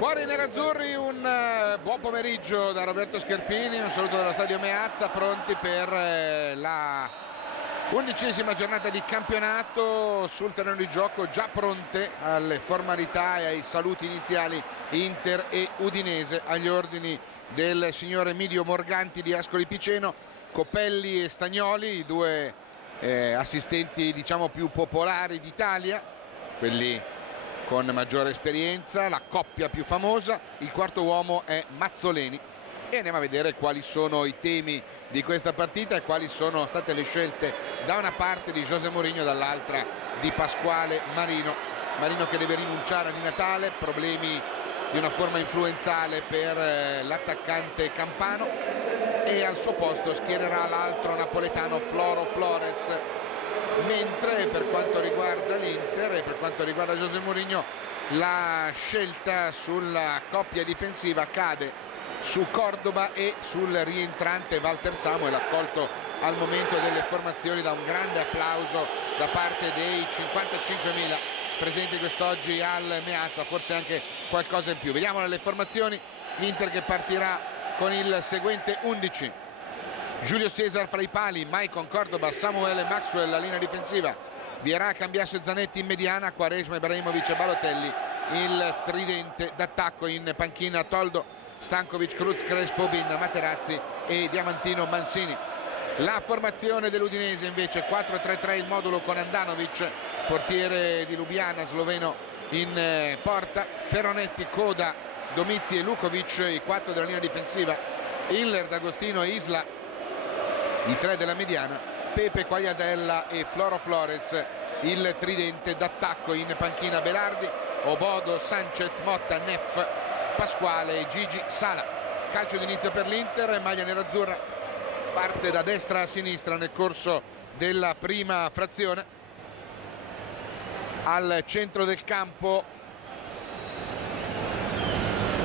Cuori nerazzurri, un buon pomeriggio da Roberto Scherpini, un saluto dallo stadio Meazza, pronti per la 11ª giornata di campionato. Sul terreno di gioco già pronte alle formalità e ai saluti iniziali Inter e Udinese, agli ordini del signore Emidio Morganti di Ascoli Piceno, Copelli e Stagnoli, i due assistenti diciamo più popolari d'Italia, quelli con maggiore esperienza, la coppia più famosa. Il quarto uomo è Mazzoleni e andiamo a vedere quali sono i temi di questa partita e quali sono state le scelte da una parte di José Mourinho, dall'altra di Pasquale Marino che deve rinunciare a Di Natale, problemi di una forma influenzale per l'attaccante campano, e al suo posto schiererà l'altro napoletano Floro Flores. Mentre per quanto riguarda l'Inter e per quanto riguarda José Mourinho, la scelta sulla coppia difensiva cade su Cordoba e sul rientrante Walter Samuel, accolto al momento delle formazioni da un grande applauso da parte dei 55.000 presenti quest'oggi al Meazza, forse anche qualcosa in più. Vediamo le formazioni. L'Inter che partirà con il seguente 11: Giulio Cesar fra i pali, Maicon, Cordoba, Samuel e Maxwell la linea difensiva, Vieira, Cambiasso e Zanetti in mediana, Quaresma, Ibrahimovic e Balotelli il tridente d'attacco. In panchina Toldo, Stankovic, Cruz, Crespo, Bin, Materazzi e Diamantino Mansini. La formazione dell'Udinese invece 4-3-3, il modulo con Andanovic, portiere di Lubiana, sloveno, in porta, Ferronetti, Coda, Domizzi e Lukovic i 4 della linea difensiva, Hiller, D'Agostino e Isla i 3 della mediana, Pepe, Quagliatella e Floro Flores il tridente d'attacco. In panchina Belardi, Obodo, Sanchez, Motta, Neff, Pasquale e Gigi Sala. Calcio d'inizio per l'Inter, maglia nerazzurra parte da destra a sinistra nel corso della prima frazione. Al centro del campo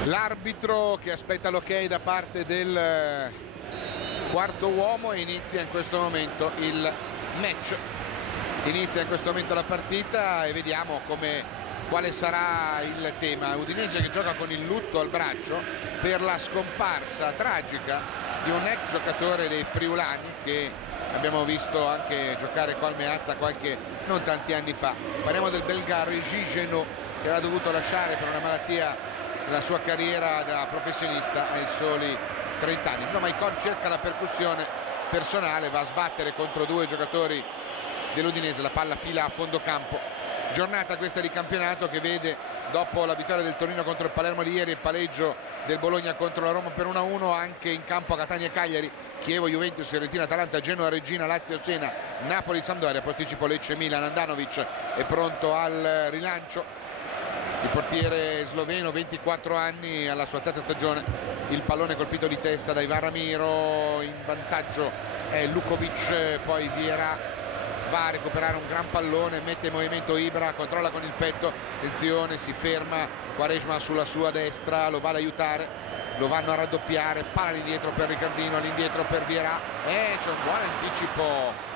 l'arbitro che aspetta l'ok da parte del quarto uomo, e inizia in questo momento il match, inizia in questo momento la partita e vediamo quale sarà il tema. Udinese che gioca con il lutto al braccio per la scomparsa tragica di un ex giocatore dei friulani che abbiamo visto anche giocare qua al Meazza non tanti anni fa. Parliamo del belgaro Gigeno, che aveva dovuto lasciare per una malattia la sua carriera da professionista ai soli 30 anni. Insomma, Maicon cerca la percussione personale, va a sbattere contro due giocatori dell'Udinese, la palla fila a fondo campo. Giornata questa di campionato che vede, dopo la vittoria del Torino contro il Palermo di ieri, il pareggio del Bologna contro la Roma per 1-1, anche in campo Catania Cagliari, Chievo Juventus, Fiorentina Atalanta, Genoa Reggina, Lazio Siena, Napoli Sampdoria, posticipo Lecce Milan. Andanovic è pronto al rilancio, il portiere sloveno, 24 anni, alla sua terza stagione. Il pallone colpito di testa da Ivan Ramiro, in vantaggio è Lukovic, poi Vieira va a recuperare un gran pallone, mette in movimento Ibra, controlla con il petto, attenzione, si ferma Quaresma sulla sua destra, lo va ad aiutare, lo vanno a raddoppiare, palla all'indietro per Ricardino, all'indietro per Vieira, c'è un buon anticipo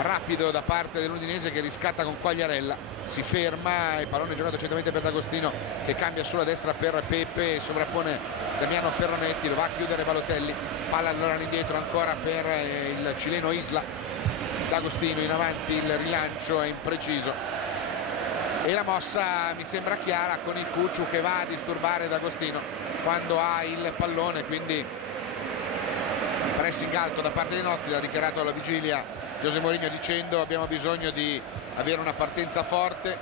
rapido da parte dell'Udinese che riscatta con Quagliarella, si ferma, il pallone giocato centralmente per D'Agostino che cambia sulla destra per Pepe, sovrappone Damiano Ferronetti, lo va a chiudere Balotelli, palla allora all'indietro ancora per il cileno Isla, D'Agostino in avanti, il rilancio è impreciso e la mossa mi sembra chiara con il Cucciu che va a disturbare D'Agostino quando ha il pallone, quindi pressing alto da parte dei nostri, l'ha dichiarato alla vigilia José Mourinho dicendo: abbiamo bisogno di avere una partenza forte,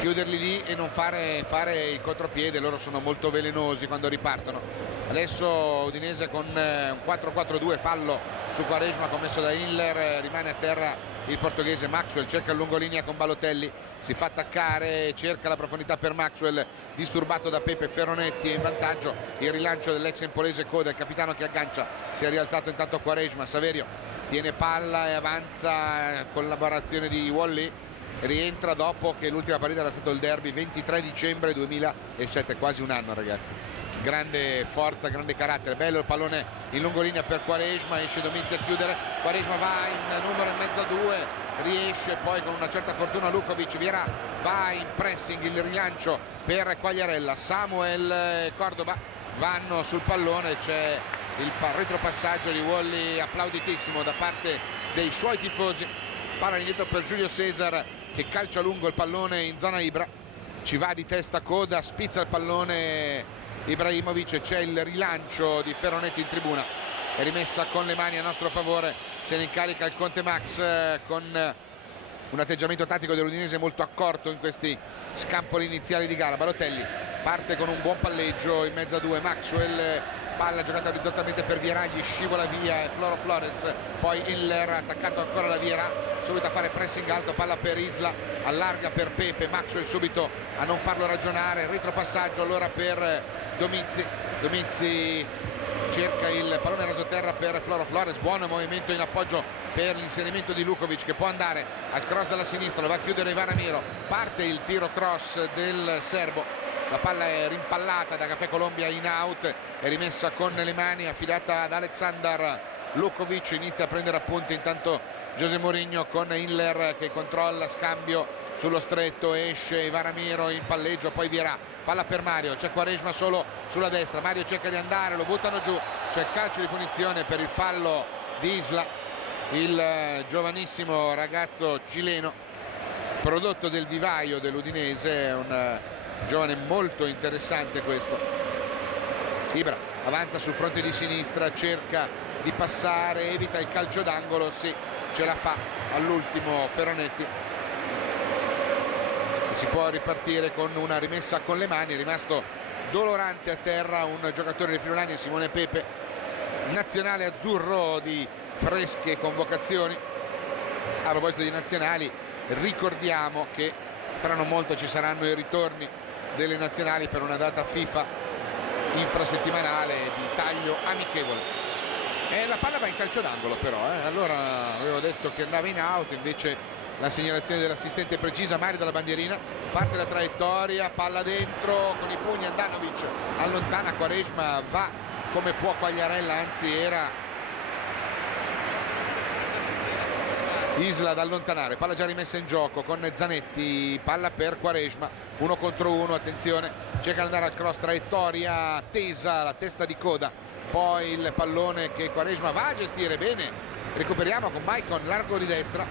chiuderli lì e non fare il contropiede, loro sono molto velenosi quando ripartono. Adesso Udinese con un 4-4-2, fallo su Quaresma commesso da Hiller, rimane a terra il portoghese Maxwell, cerca il lungolinea con Balotelli, si fa attaccare, cerca la profondità per Maxwell, disturbato da Pepe. Ferronetti è in vantaggio, il rilancio dell'ex empolese Coda, il capitano che aggancia, si è rialzato intanto Quaresma, Saverio tiene palla e avanza, collaborazione di Wally, rientra dopo che l'ultima partita era stato il derby 23 dicembre 2007, quasi un anno ragazzi. Grande forza, grande carattere, bello il pallone in lungolinea per Quaresma, esce Domizzi a chiudere, Quaresma va in numero in mezzo a due, riesce poi con una certa fortuna Lukovic. Vierà va in pressing, il rilancio per Quagliarella, Samuel e Cordoba vanno sul pallone, c'è il retropassaggio di Wally applauditissimo da parte dei suoi tifosi. Palla indietro per Giulio Cesar che calcia lungo il pallone in zona Ibra, ci va di testa Coda, spizza il pallone Ibrahimovic, c'è il rilancio di Ferronetti in tribuna, è rimessa con le mani a nostro favore, se ne incarica il Conte Max con un atteggiamento tattico dell'Udinese molto accorto in questi scampoli iniziali di gara. Balotelli parte con un buon palleggio in mezzo a due, Maxwell, palla giocata orizzontalmente per Vierà, gli scivola via e Floro Flores, poi Hiller attaccato ancora da Vierà, subito a fare pressing alto, palla per Isla, allarga per Pepe, Maxwell subito a non farlo ragionare, retropassaggio allora per Domizzi cerca il pallone rasoterra per Floro Flores, buon movimento in appoggio per l'inserimento di Lukovic che può andare al cross dalla sinistra, lo va a chiudere Ivan Ramiro, parte il tiro cross del serbo, la palla è rimpallata da Café Colombia in out, è rimessa con le mani, affidata ad Aleksandar Lukovic, inizia a prendere appunti intanto José Mourinho con Hiller che controlla, scambio sullo stretto, esce Ivan Ramiro in palleggio, poi Vierà, palla per Mario, c'è Quaresma solo sulla destra, Mario cerca di andare, lo buttano giù, c'è il calcio di punizione per il fallo di Isla, il giovanissimo ragazzo cileno prodotto del vivaio dell'Udinese, è un giovane molto interessante questo. Ibra avanza sul fronte di sinistra, cerca di passare, evita il calcio d'angolo, sì, ce la fa all'ultimo Ferronetti. Si può ripartire con una rimessa con le mani, è rimasto dolorante a terra un giocatore del Friulani, Simone Pepe, nazionale azzurro di fresche convocazioni. A proposito di nazionali, ricordiamo che fra non molto ci saranno i ritorni delle nazionali per una data FIFA infrasettimanale di taglio amichevole. La palla va in calcio d'angolo però, allora avevo detto che andava in out, invece la segnalazione dell'assistente è precisa. Mario dalla bandierina, parte la traiettoria, palla dentro con i pugni, Andanovic allontana Quaresma, va come può Quagliarella, anzi era Isla ad allontanare, palla già rimessa in gioco con Zanetti, palla per Quaresma, 1 contro 1, attenzione, cerca di andare al cross, traiettoria tesa, la testa di Coda, poi il pallone che Quaresma va a gestire bene, recuperiamo con Maicon largo di destra,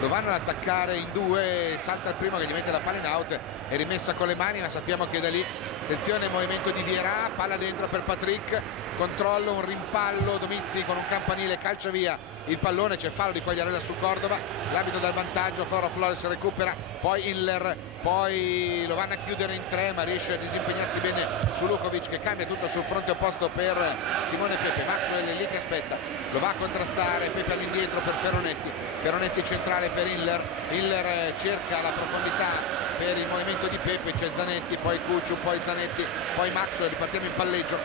lo vanno ad attaccare in due, salta il primo che gli mette la palla in out, è rimessa con le mani ma sappiamo che da lì, attenzione, movimento di Vierà, palla dentro per Patrick, controllo, un rimpallo, Domizzi con un campanile calcia via il pallone, c'è fallo di Quagliarella su Cordova, l'arbitro dal vantaggio, Floro Flores recupera, poi Hiller, poi lo vanno a chiudere in tre ma riesce a disimpegnarsi bene su Lukovic che cambia tutto sul fronte opposto per Simone Pepe, Maxwell è lì che aspetta, lo va a contrastare, Pepe all'indietro per Ferronetti, Ferronetti centrale per Hiller, Hiller cerca la profondità per il movimento di Pepe, c'è Zanetti, poi Cucciu, poi Zanetti, poi Maxwell, ripartiamo in palleggio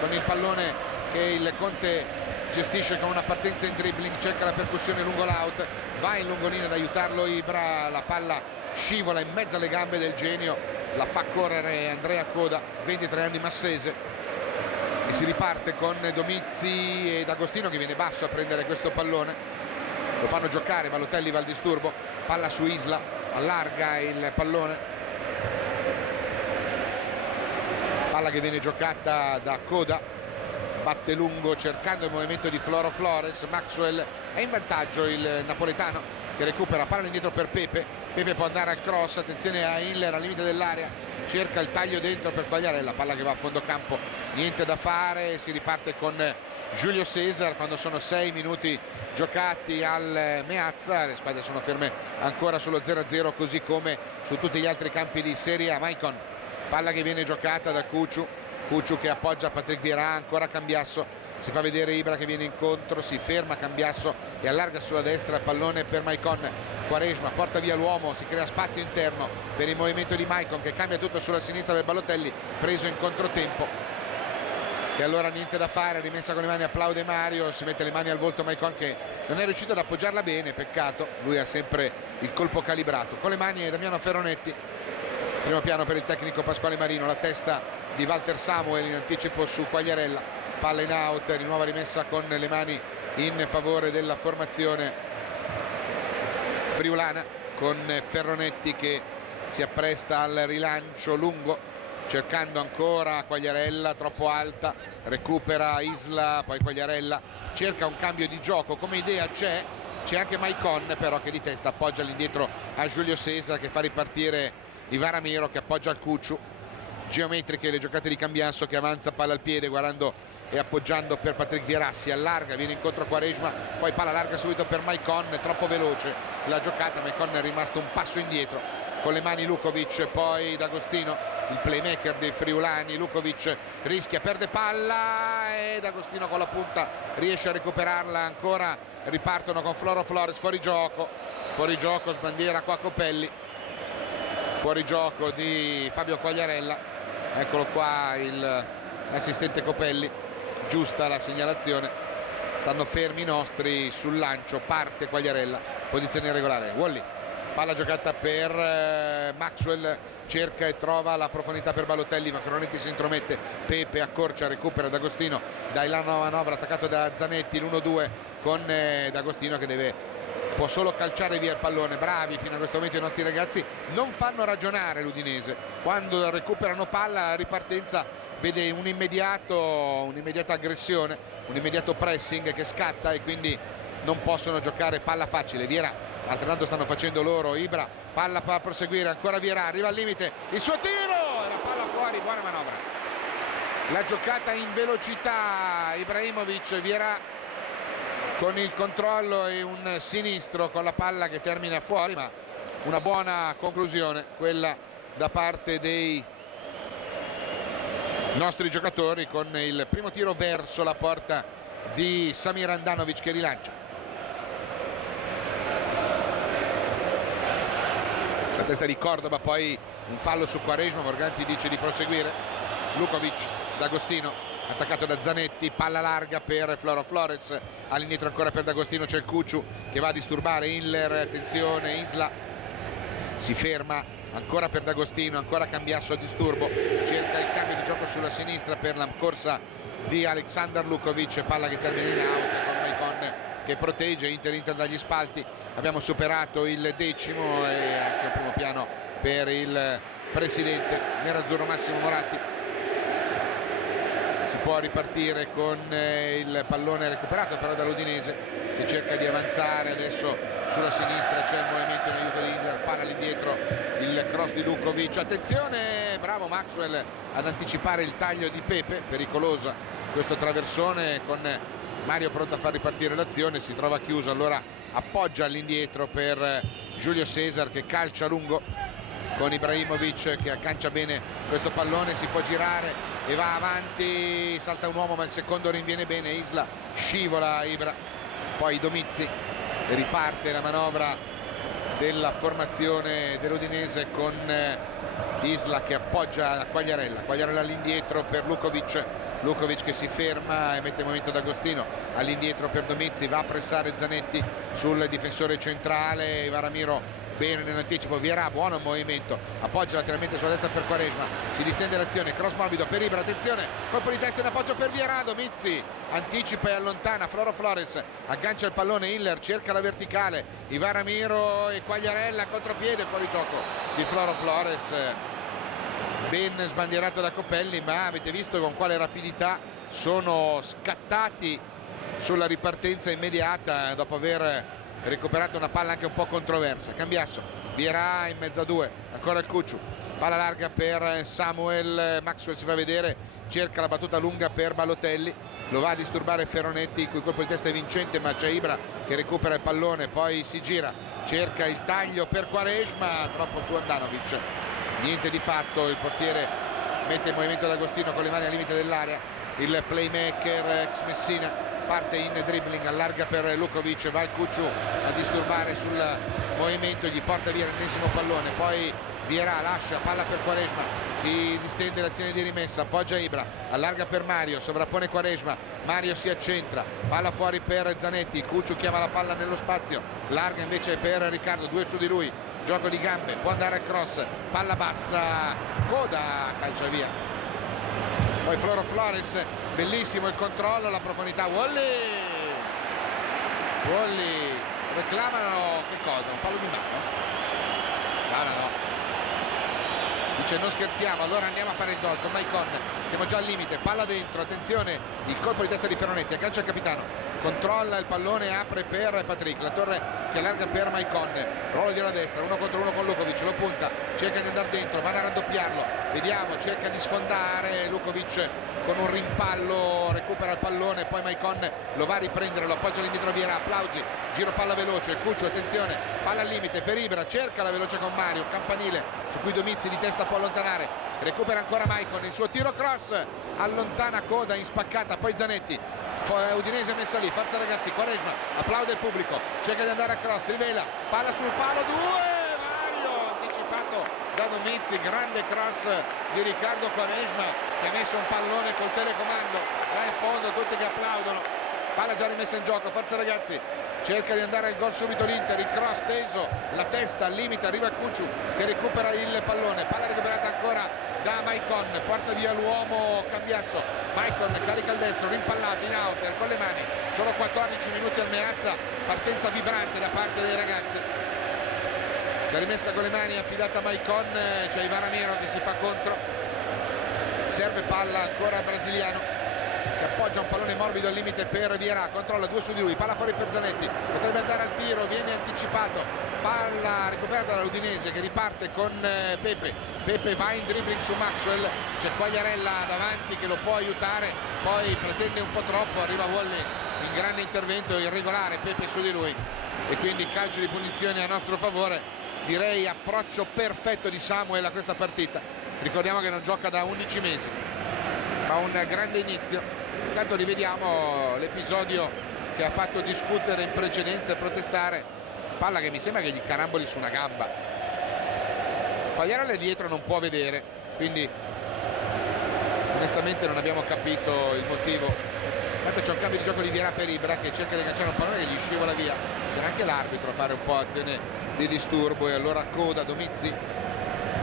con il pallone che il Conte gestisce con una partenza in dribbling, cerca la percussione lungo l'out, va in lungolina ad aiutarlo Ibra, la palla scivola in mezzo alle gambe del genio, la fa correre Andrea Coda, 23 anni massese, e si riparte con Domizzi ed Agostino che viene basso a prendere questo pallone, lo fanno giocare, Balotelli va al disturbo, palla su Isla, allarga il pallone, palla che viene giocata da Coda, batte lungo cercando il movimento di Floro Flores, Maxwell è in vantaggio il napoletano che recupera, palla indietro per Pepe, Pepe può andare al cross, attenzione a Hiller al limite dell'area, cerca il taglio dentro per Quagliarella, palla che va a fondo campo, niente da fare, si riparte con Giulio Cesar quando sono 6 minuti giocati al Meazza, le squadre sono ferme ancora sullo 0-0 così come su tutti gli altri campi di Serie A. Maicon, palla che viene giocata da Cucciu che appoggia Patrick Vieira, ancora Cambiasso, si fa vedere Ibra che viene incontro, si ferma Cambiasso e allarga sulla destra, pallone per Maicon, Quaresma porta via l'uomo, si crea spazio interno per il movimento di Maicon che cambia tutto sulla sinistra del Balotelli, preso in controtempo e allora niente da fare, rimessa con le mani, applaude Mario, si mette le mani al volto Maicon che non è riuscito ad appoggiarla bene, peccato, lui ha sempre il colpo calibrato, con le mani Damiano Ferronetti, primo piano per il tecnico Pasquale Marino, la testa di Walter Samuel in anticipo su Quagliarella, palla in out, di nuova rimessa con le mani in favore della formazione friulana, con Ferronetti che si appresta al rilancio lungo, cercando ancora Quagliarella, troppo alta, recupera Isla, poi Quagliarella cerca un cambio di gioco, come idea c'è anche Maicon però che di testa appoggia all'indietro a Giulio Cesar, che fa ripartire Ivan Ramiro, che appoggia al Cucciu. Geometriche le giocate di Cambiasso, che avanza palla al piede guardando e appoggiando per Patrick Vieira, si allarga, viene incontro a Quaresma, poi palla larga subito per Maicon, troppo veloce la giocata, Maicon è rimasto un passo indietro, con le mani Lukovic, poi D'Agostino, il playmaker dei friulani. Lukovic rischia, perde palla e D'Agostino con la punta riesce a recuperarla, ancora ripartono con Floro Flores, fuori gioco, sbandiera qua Copelli, fuori gioco di Fabio Quagliarella, eccolo qua l'assistente Copelli, giusta la segnalazione, stanno fermi i nostri sul lancio, parte Quagliarella, posizione irregolare, Wally, palla giocata per Maxwell, cerca e trova la profondità per Balotelli, ma Ferronetti si intromette, Pepe accorcia, recupera D'Agostino, dai la manovra attaccato da Zanetti, l'1-2 con D'Agostino che può solo calciare via il pallone. Bravi fino a questo momento i nostri ragazzi, non fanno ragionare l'Udinese, quando recuperano palla la ripartenza vede un'immediata aggressione, un immediato pressing che scatta e quindi non possono giocare palla facile. Vieira, altrettanto stanno facendo loro. Ibra, palla per proseguire, ancora Vieira, arriva al limite, il suo tiro e la palla fuori, buona manovra, la giocata in velocità, Ibrahimovic, Vieira con il controllo e un sinistro con la palla che termina fuori, ma una buona conclusione quella da parte dei nostri giocatori, con il primo tiro verso la porta di Samir Handanovic che rilancia. La testa di Cordoba, poi un fallo su Quaresma, Morganti dice di proseguire. Lukovic, D'Agostino attaccato da Zanetti, palla larga per Floro Flores, all'indietro ancora per D'Agostino, c'è il Cucciu che va a disturbare Inler, attenzione Isla, si ferma ancora per D'Agostino, ancora Cambiasso a disturbo, cerca il cambio di gioco sulla sinistra per la corsa di Aleksandar Lukovic, palla che termina in out con Maicon che protegge, Inter dagli spalti, abbiamo superato il 10° e anche il primo piano per il presidente nerazzurro Massimo Moratti. Si può ripartire con il pallone recuperato però dall'Udinese che cerca di avanzare, adesso sulla sinistra c'è il movimento in aiuto di Inter, palla all'indietro, il cross di Lukovic, attenzione, bravo Maxwell ad anticipare il taglio di Pepe, pericolosa questo traversone con Mario pronto a far ripartire l'azione, si trova chiuso, allora appoggia all'indietro per Giulio Cesar che calcia lungo con Ibrahimovic che aggancia bene questo pallone, si può girare e va avanti, salta un uomo ma il secondo rinviene bene, Isla scivola Ibra, poi Domizzi, riparte la manovra della formazione dell'Udinese con Isla che appoggia Quagliarella all'indietro per Lukovic che si ferma e mette in movimento D'Agostino, all'indietro per Domizzi, va a pressare Zanetti sul difensore centrale, Ivan Ramiro bene nell'anticipo, Vieira buono movimento, appoggia lateralmente sulla destra per Quaresma, si distende l'azione, cross morbido per Ibra, attenzione, colpo di testa in appoggio per Vieira, Domizzi anticipa e allontana Floro Flores, aggancia il pallone, Hiller cerca la verticale, Ivan Ramiro e Quagliarella contropiede, fuori gioco di Floro Flores, ben sbandierato da Copelli, ma avete visto con quale rapidità sono scattati sulla ripartenza immediata dopo aver recuperato una palla anche un po' controversa. Cambiasso, Vieira in mezzo a due, ancora il Cucciu, palla larga per Samuel, Maxwell si fa vedere, cerca la battuta lunga per Balotelli, lo va a disturbare Ferronetti, il cui colpo di testa è vincente, ma c'è Ibra che recupera il pallone, poi si gira, cerca il taglio per Quaresma, troppo su Handanovic, niente di fatto, il portiere mette in movimento D'Agostino con le mani al limite dell'area, il playmaker ex Messina parte in dribbling, allarga per Lukovic, va il Cucciu a disturbare sul movimento, gli porta via l'ennesimo pallone, poi Vieira lascia, palla per Quaresma, si distende l'azione di rimessa, appoggia Ibra, allarga per Mario, sovrappone Quaresma, Mario si accentra, palla fuori per Zanetti, Cucciu chiama la palla nello spazio, larga invece per Riccardo, due su di lui, gioco di gambe, può andare a cross, palla bassa, coda, calcia via. Poi Floro Flores, bellissimo il controllo, la profondità, Wally reclamano che cosa? Un fallo di mano? No. Dice non scherziamo, allora andiamo a fare il gol con Maicon, siamo già al limite, palla dentro, attenzione, il colpo di testa di Ferronetti, aggancia il capitano, controlla il pallone, apre per Patrick, la torre che allarga per Maicon, ruolo di alla destra, 1 contro 1 con Lukovic, lo punta, cerca di andare dentro, vanno a raddoppiarlo, vediamo, cerca di sfondare, Lukovic con un rimpallo recupera il pallone, poi Maicon lo va a riprendere, lo appoggia all'indietro Vierà, Plaugi, giro palla veloce, Cuccio, attenzione, palla al limite per Ibra, cerca la veloce con Mario, campanile su cui Domizzi di testa può allontanare, recupera ancora Maicon, il suo tiro cross, allontana Coda in spaccata, poi Zanetti, Udinese messa lì, forza ragazzi, Quaresma, applaude il pubblico, cerca di andare a cross, Trivela, palla sul palo, 2, Mario, anticipato da Domizzi, grande cross di Riccardo Quaresma che ha messo un pallone col telecomando, là in fondo tutti che applaudono, palla già rimessa in gioco, forza ragazzi, cerca di andare al gol subito l'Inter, il cross teso, la testa al limite, arriva Cucciu che recupera il pallone, palla recuperata ancora da Maicon, porta via l'uomo Cambiasso, Maicon carica il destro, rimpallato in outer con le mani, solo 14 minuti al Meazza, partenza vibrante da parte dei ragazzi, la rimessa con le mani affidata a Maicon, c'è Ivana Nero che si fa contro, serve palla ancora brasiliano che appoggia un pallone morbido al limite per Vierà, controlla 2 su di lui, palla fuori per Zanetti, potrebbe andare al tiro, viene anticipato, palla recuperata dall'Udinese che riparte con Pepe va in dribbling su Maxwell, c'è Quagliarella davanti che lo può aiutare, poi pretende un po' troppo, arriva Wally in grande intervento irregolare, Pepe su di lui e quindi calcio di punizione a nostro favore, direi approccio perfetto di Samuel a questa partita, ricordiamo che non gioca da 11 mesi, ma un grande inizio. Intanto rivediamo l'episodio che ha fatto discutere in precedenza e protestare, palla che mi sembra che gli caramboli su una gamba, Quagliarella dietro non può vedere, quindi onestamente non abbiamo capito il motivo. Intanto c'è un cambio di gioco di Vierà per Ibra che cerca di agganciare un pallone che gli scivola via, c'era anche l'arbitro a fare un po' azione di disturbo e allora Coda, Domizzi,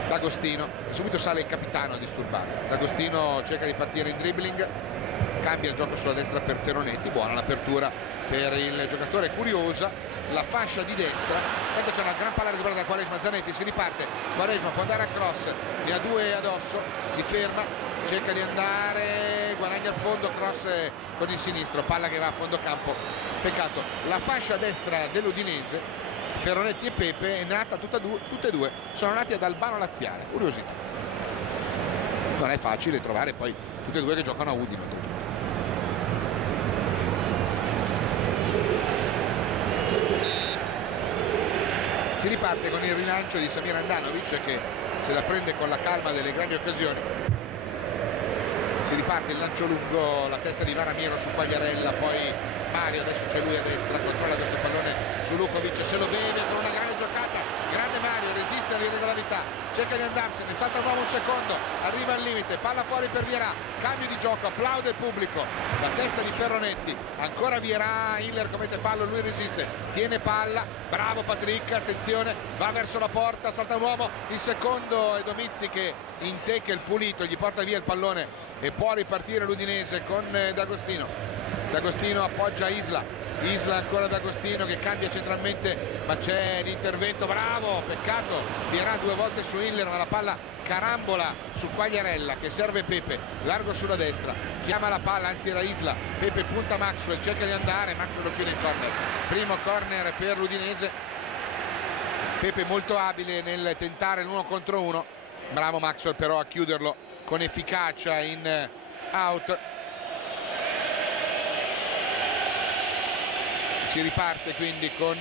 D'Agostino e subito sale il capitano a disturbare. D'Agostino cerca di partire in dribbling, cambia il gioco sulla destra per Ferronetti, buona l'apertura per il giocatore, curiosa la fascia di destra, tanto c'è una gran palla recuperata da Quaresma, Zanetti si riparte, Quaresma può andare a cross, ne ha 2 addosso, si ferma, cerca di andare, guadagna il fondo, cross con il sinistro, palla che va a fondo campo, peccato, la fascia destra dell'Udinese, Ferronetti e Pepe è nata tutte e due, sono nati ad Albano Laziale, curiosità, non è facile trovare poi tutte e due che giocano a Udine. Si riparte con il rilancio di Samir Handanovic che se la prende con la calma delle grandi occasioni, si riparte il lancio lungo, la testa di Varamiero su Quagliarella, poi Mario, adesso c'è lui a destra, controlla questo pallone su Lukovic, se lo vede con una grande giocata, grande Mario, resiste all'irregolarità, cerca di andarsene, salta nuovo un secondo, arriva al limite, palla fuori per Vierà, cambio di gioco, applaude il pubblico, la testa di Ferronetti, ancora Vierà, Hiller commette fallo, lui resiste, tiene palla, bravo Patrick, attenzione, va verso la porta, salta un uomo, il secondo è Domizzi che inteca il pulito, gli porta via il pallone e può ripartire l'Udinese con D'Agostino. D'Agostino appoggia Isla ancora D'Agostino che cambia centralmente, ma c'è l'intervento, bravo, peccato, Vierà 2 volte su Hiller, ma la palla carambola su Quagliarella che serve Pepe, largo sulla destra, chiama la palla, anzi era Isla, Pepe punta Maxwell, cerca di andare, Maxwell lo chiude in corner, primo corner per l'Udinese, Pepe molto abile nel tentare l'1 contro 1, bravo Maxwell però a chiuderlo con efficacia in out. Si riparte quindi con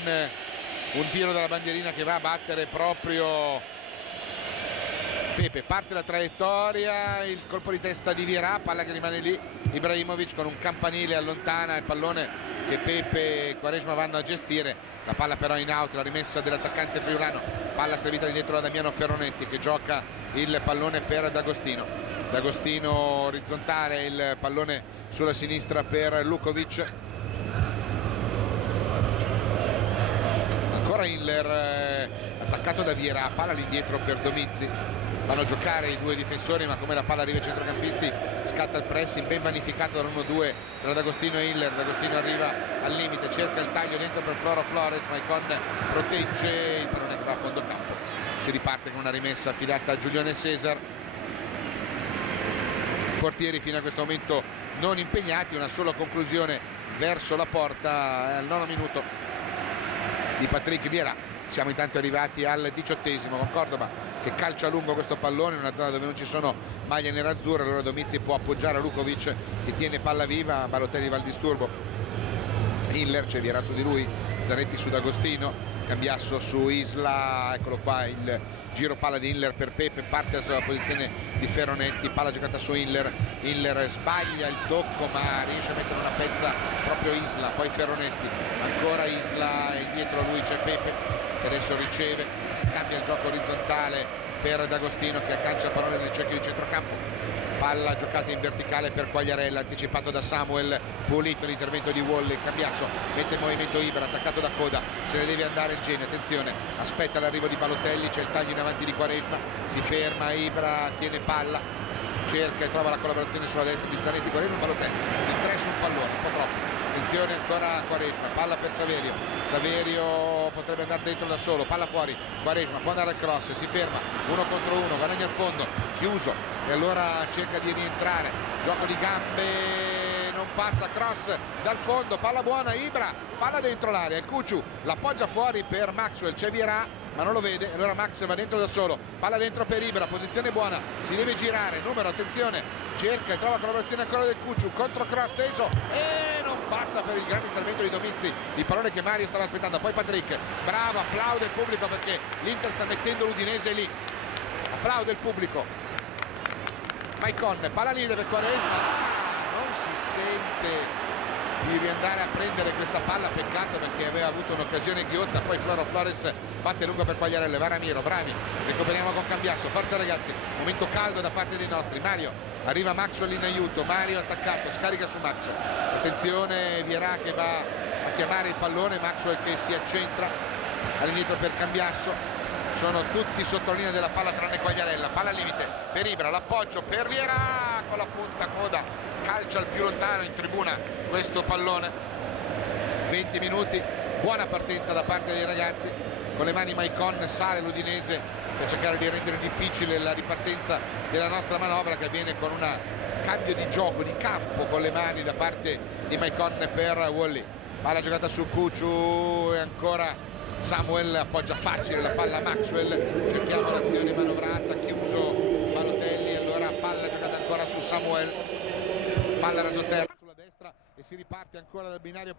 un tiro dalla bandierina che va a battere proprio Pepe, parte la traiettoria, il colpo di testa di Vierà, palla che rimane lì, Ibrahimovic con un campanile allontana il pallone che Pepe e Quaresma vanno a gestire, la palla però in out, la rimessa dell'attaccante friulano, palla servita di dietro da Damiano Ferronetti che gioca il pallone per D'Agostino, D'Agostino orizzontale, il pallone sulla sinistra per Lukovic, ancora Hiller attaccato da Vierà, palla all'indietro per Domizzi, fanno giocare i due difensori, ma come la palla arriva ai centrocampisti scatta il pressing ben vanificato dall'1-2 tra D'Agostino e Hiller. D'Agostino arriva al limite, cerca il taglio dentro per Floro Flores, Maicon protegge il pallone che va a fondo campo. Si riparte con una rimessa affidata a Giulione Cesar. Portieri fino a questo momento non impegnati, una sola conclusione verso la porta al 9° minuto di Patrick Vieira. Siamo intanto arrivati al 18° con Cordova che calcia a lungo questo pallone in una zona dove non ci sono maglie nerazzurre. Allora Domizzi può appoggiare a Lukovic che tiene palla viva, Balotelli va al disturbo, Hiller, c'è Vieira su di lui, Zanetti su D'Agostino, Cambiasso su Isla, eccolo qua il giro palla di Hiller per Pepe, parte sulla posizione di Ferronetti, palla giocata su Hiller, Hiller sbaglia il tocco ma riesce a mettere una pezza proprio Isla, poi Ferronetti, ancora Isla e dietro a lui c'è Pepe che adesso riceve, cambia il gioco orizzontale per D'Agostino che accancia il pallone nel cerchio di centrocampo. Palla giocata in verticale per Quagliarella, anticipato da Samuel, pulito l'intervento di Wally, Cambiasso mette in movimento Ibra, attaccato da Coda, se ne deve andare il Genoa, attenzione, aspetta l'arrivo di Balotelli, c'è il taglio in avanti di Quaresma, si ferma Ibra, tiene palla, cerca e trova la collaborazione sulla destra di Zanetti, Quaresma, Balotelli, in 3 su un pallone, un po' troppo. Attenzione ancora Quaresma, palla per Saverio, Saverio potrebbe andare dentro da solo, palla fuori, Quaresma può andare al cross, si ferma, 1 contro 1, guadagna il fondo, chiuso e allora cerca di rientrare, gioco di gambe, non passa, cross dal fondo, palla buona, Ibra, palla dentro l'area, il Cucciu l'appoggia fuori per Maxwell, c'è Vieira ma non lo vede, allora Max va dentro da solo, palla dentro per Ibra, posizione buona, si deve girare, numero, attenzione, cerca e trova collaborazione ancora del Cucciu, contro cross teso e non passa per il grande intervento di Domizzi, il pallone che Mario stava aspettando, poi Patrick, bravo, applaude il pubblico perché l'Inter sta mettendo l'Udinese lì, applaude il pubblico, Maicon, palla leader per Quaresma, non si sente di riandare a prendere questa palla, peccato perché aveva avuto un'occasione ghiotta, poi Floro Flores batte lungo per Quagliarella, va Ramiro, bravi, recuperiamo con Cambiasso, forza ragazzi, momento caldo da parte dei nostri, Mario, arriva Maxwell in aiuto, Mario attaccato, scarica su Max, attenzione Vieira che va a chiamare il pallone, Maxwell che si accentra all'indietro per Cambiasso, sono tutti sotto la linea della palla tranne Quagliarella, palla al limite per Ibra, l'appoggio per Vieira con la punta coda, calcia al più lontano in tribuna questo pallone. 20 minuti, buona partenza da parte dei ragazzi, con le mani Maicon, sale l'Udinese per cercare di rendere difficile la ripartenza della nostra manovra che avviene con un cambio di gioco, di campo con le mani da parte di Maicon per Wally, palla giocata su Cucciu e ancora Samuel appoggia facile la palla a Maxwell, cerchiamo l'azione manovrata, chiuso Balotelli, allora palla giocata ancora su Samuel, palla rasoterra sulla destra e si riparte ancora dal binario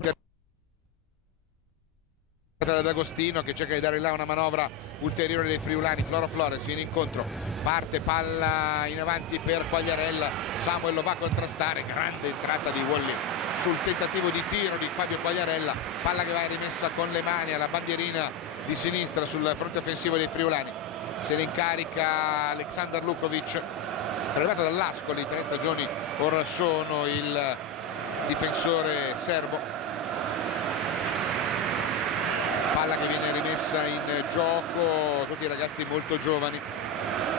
da D'Agostino che cerca di dare là una manovra ulteriore dei friulani, Floro Flores viene incontro, parte palla in avanti per Quagliarella, Samuel lo va a contrastare, grande entrata di Wally sul tentativo di tiro di Fabio Quagliarella, palla che va rimessa con le mani alla bandierina di sinistra sul fronte offensivo dei friulani, se ne incarica Aleksandar Lukovic, arrivato dall'Ascoli, 3 stagioni or sono il difensore serbo, palla che viene rimessa in gioco, tutti i ragazzi molto giovani,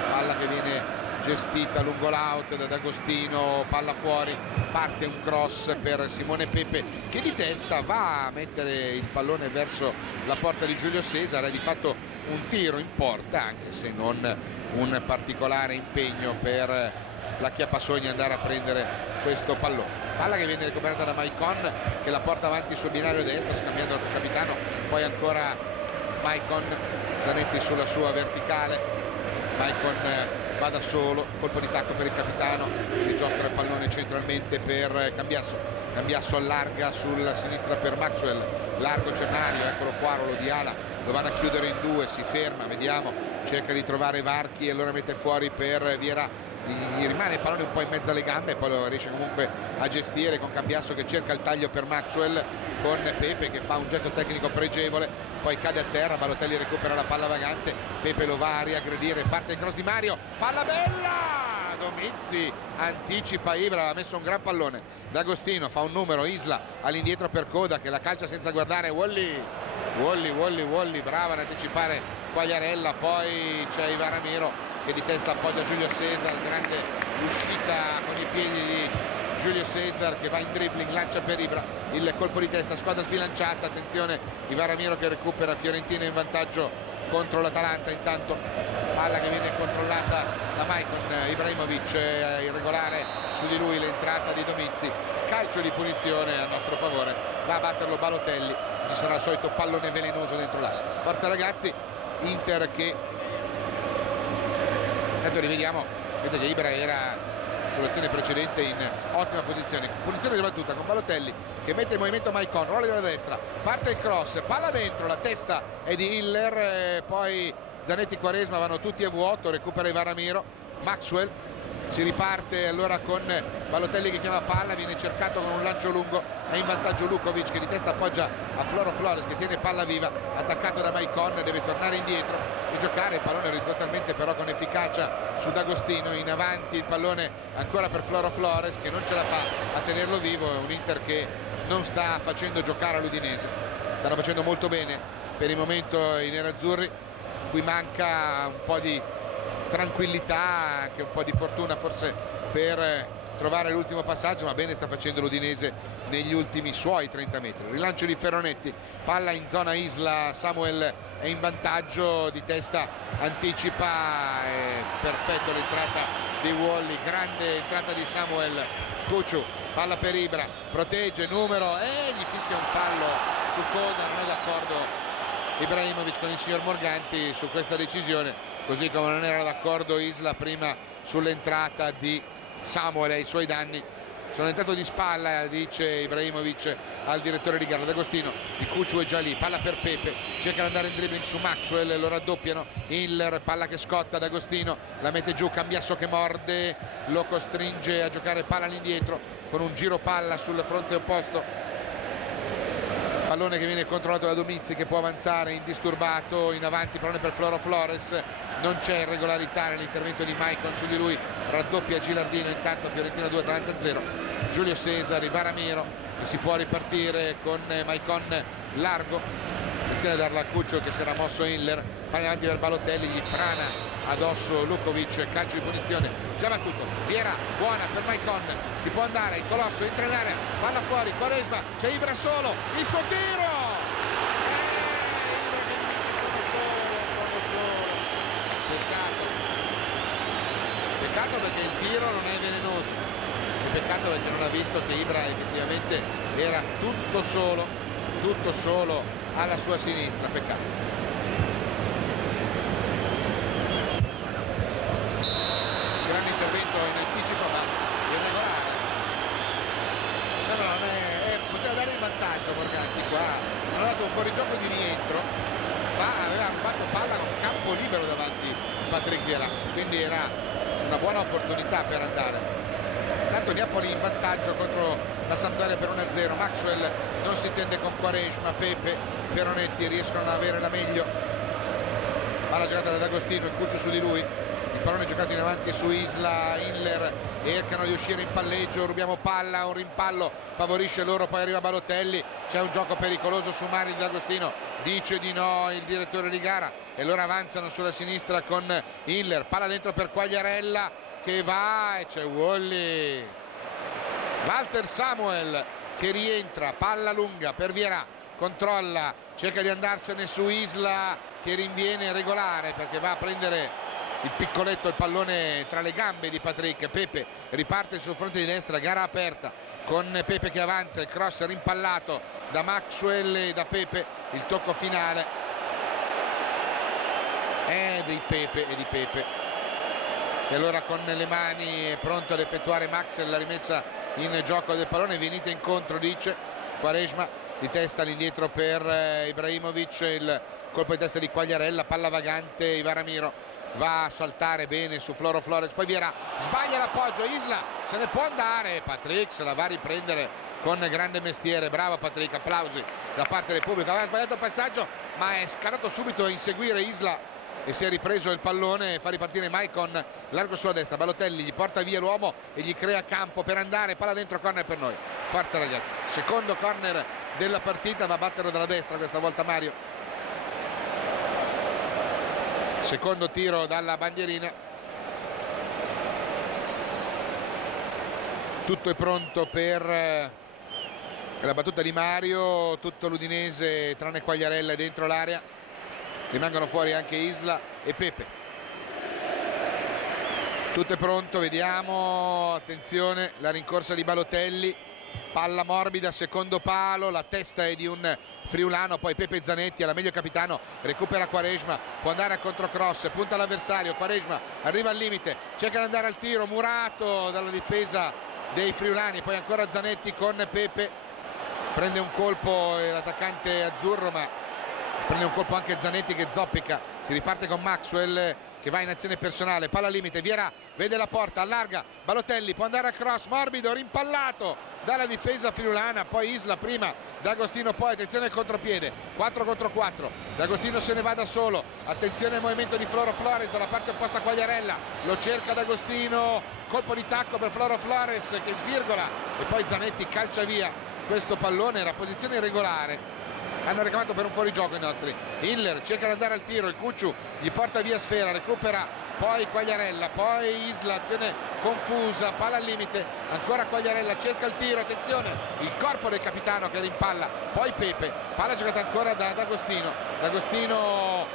palla che viene gestita lungo l'out da D'Agostino, palla fuori, parte un cross per Simone Pepe che di testa va a mettere il pallone verso la porta di Giulio Cesar, è di fatto un tiro in porta anche se non un particolare impegno per la Chiappasogni andare a prendere questo pallone, palla che viene recuperata da Maicon che la porta avanti sul binario destro scambiando col capitano, poi ancora Maicon, Zanetti sulla sua verticale, Maicon va da solo, colpo di tacco per il capitano, rigiostra il pallone centralmente per Cambiasso, Cambiasso allarga sulla sinistra per Maxwell, largo c'è Mario, eccolo qua, Rolo di ala, lo vanno a chiudere in 2, si ferma, vediamo, cerca di trovare Varchi e allora mette fuori per Vieira, gli rimane il pallone un po' in mezzo alle gambe e poi lo riesce comunque a gestire con Cambiasso che cerca il taglio per Maxwell, con Pepe che fa un gesto tecnico pregevole, poi cade a terra, Balotelli recupera la palla vagante, Pepe lo va a riaggredire, parte il cross di Mario, palla bella, Domizzi anticipa Ibra, ha messo un gran pallone, D'Agostino fa un numero, Isla all'indietro per Coda che la calcia senza guardare, Wally, brava ad anticipare Quagliarella, poi c'è Ivan Ramiro che di testa appoggia Giulio Cesar, grande uscita con i piedi di Giulio Cesar che va in dribbling, lancia per Ibra, il colpo di testa, squadra sbilanciata, attenzione Ivaramiro che recupera, Fiorentina in vantaggio contro l'Atalanta, intanto palla che viene controllata da Maicon, Ibrahimovic irregolare su di lui l'entrata di Domizzi, calcio di punizione a nostro favore, va a batterlo Balotelli, ci sarà il solito pallone velenoso dentro l'area. Forza ragazzi, Inter che intanto rivediamo, vedete che Ibra era sull'azione precedente in ottima posizione, punizione ribattuta con Balotelli che mette in movimento Maicon, rolla dalla destra, parte il cross, palla dentro, la testa è di Hiller, poi Zanetti, Quaresma vanno tutti a vuoto, recupera Ivaramiro, Maxwell, si riparte allora con Balotelli che chiama palla, viene cercato con un lancio lungo, è in vantaggio Lukovic che di testa appoggia a Floro Flores che tiene palla viva, attaccato da Maicon, deve tornare indietro e giocare il pallone orizzontalmente però con efficacia su D'Agostino, in avanti il pallone ancora per Floro Flores che non ce la fa a tenerlo vivo, è un Inter che non sta facendo giocare all'Udinese, stanno facendo molto bene per il momento i nerazzurri, qui manca un po' di tranquillità, anche un po' di fortuna forse per trovare l'ultimo passaggio, ma bene sta facendo l'Udinese negli ultimi suoi 30 metri. Rilancio di Ferronetti, palla in zona Isla, Samuel è in vantaggio, di testa anticipa, è perfetto l'entrata di Wally, grande entrata di Samuel, Cucciu, palla per Ibra, protegge, numero e gli fischia un fallo su coda, non è d'accordo Ibrahimovic con il signor Morganti su questa decisione, così come non era d'accordo Isla prima sull'entrata di Samuel ai suoi danni. Sono entrato di spalla, dice Ibrahimovic al direttore di gara. D'Agostino, il Cucciu è già lì, palla per Pepe, cerca di andare in dribbling su Maxwell, lo raddoppiano, Hiller, palla che scotta, D'Agostino la mette giù, Cambiasso che morde, lo costringe a giocare palla all'indietro con un giro palla sul fronte opposto. Pallone che viene controllato da Domizzi che può avanzare indisturbato, in avanti pallone per Floro Flores, non c'è irregolarità nell'intervento di Maicon su di lui, raddoppia Gilardino, intanto Fiorentina 2 Atalanta 0, Giulio Cesar, Ivaramiro che si può ripartire con Maicon largo, attenzione a darla a Cuccio che si era mosso Hiller, palla avanti per Balotelli, gli frana addosso Lukovic, calcio di punizione già battuto, Viera buona per Maicon, si può andare, il Colosso entra in area, palla fuori, Quaresma, c'è Ibra solo, il suo tiro, sono solo, peccato perché il tiro non è velenoso e peccato perché non ha visto che Ibra effettivamente era tutto solo alla sua sinistra, peccato. Intervento in anticipo ma irregolare, però poteva dare il vantaggio Morganti qua, non ha dato un fuorigioco di rientro ma aveva rubato palla con campo libero davanti Patrick Vieira, quindi era una buona opportunità per andare. Tanto Napoli in vantaggio contro la Sampdoria per 1-0, Maxwell non si intende con Quaresma, Pepe, Ferronetti riescono ad avere la meglio, palla giocata da D'Agostino, il Cuccio su di lui, il pallone giocato in avanti su Isla, Hiller cercano di uscire in palleggio, rubiamo palla, un rimpallo favorisce loro, poi arriva Balotelli, c'è un gioco pericoloso su Mari di D'Agostino, dice di no il direttore di gara e loro avanzano sulla sinistra con Hiller, palla dentro per Quagliarella che va e c'è Wally, Walter Samuel che rientra, palla lunga per Vieira, controlla, cerca di andarsene su Isla che rinviene regolare perché va a prendere il piccoletto, il pallone tra le gambe di Patrick. Pepe riparte sul fronte di destra, gara aperta con Pepe che avanza, il cross rimpallato da Maxwell e da Pepe, il tocco finale è di Pepe e allora con le mani è pronto ad effettuare Maxwell la rimessa in gioco del pallone, venite incontro dice Quaresma, di testa all'indietro per Ibrahimovic, il colpo di testa di Quagliarella, palla vagante, Ivaramiro va a saltare bene su Floro Flores, poi Viera sbaglia l'appoggio, Isla se ne può andare, Patrick se la va a riprendere con grande mestiere, bravo Patrick, applausi da parte del pubblico, aveva sbagliato il passaggio ma è scattato subito a inseguire Isla e si è ripreso il pallone, fa ripartire Maicon largo sulla destra, Balotelli gli porta via l'uomo e gli crea campo per andare, palla dentro, corner per noi, forza ragazzi, secondo corner della partita, va a batterlo dalla destra questa volta Mario, secondo tiro dalla bandierina tutto è pronto per la battuta di Mario, tutto l'Udinese tranne Quagliarella è dentro l'area, rimangono fuori anche Isla e Pepe. Tutto è pronto, vediamo, attenzione, la rincorsa di Balotelli, palla morbida, secondo palo, la testa è di un friulano, poi Pepe Zanetti, alla meglio capitano, recupera Quaresma, può andare a controcross, punta l'avversario, Quaresma arriva al limite, cerca di andare al tiro, murato dalla difesa dei friulani, poi ancora Zanetti con Pepe, prende un colpo l'attaccante azzurro, ma prende un colpo anche Zanetti che zoppica, si riparte con Maxwell che va in azione personale, palla al limite, Vieira vede la porta, allarga, Balotelli può andare a cross, morbido, rimpallato dalla difesa friulana, poi Isla prima, D'Agostino poi, attenzione al contropiede, 4 contro 4, D'Agostino se ne va da solo, attenzione al movimento di Floro Flores dalla parte opposta a Quagliarella, lo cerca D'Agostino, colpo di tacco per Floro Flores che svirgola e poi Zanetti calcia via questo pallone, era posizione irregolare. Hanno reclamato per un fuorigioco i nostri. Hiller cerca di andare al tiro, il Cucciu gli porta via sfera, recupera poi Quagliarella, poi Isla, azione confusa, palla al limite, ancora Quagliarella, cerca il tiro, attenzione, il corpo del capitano che rimpalla, poi Pepe, palla giocata ancora da D'Agostino, D'Agostino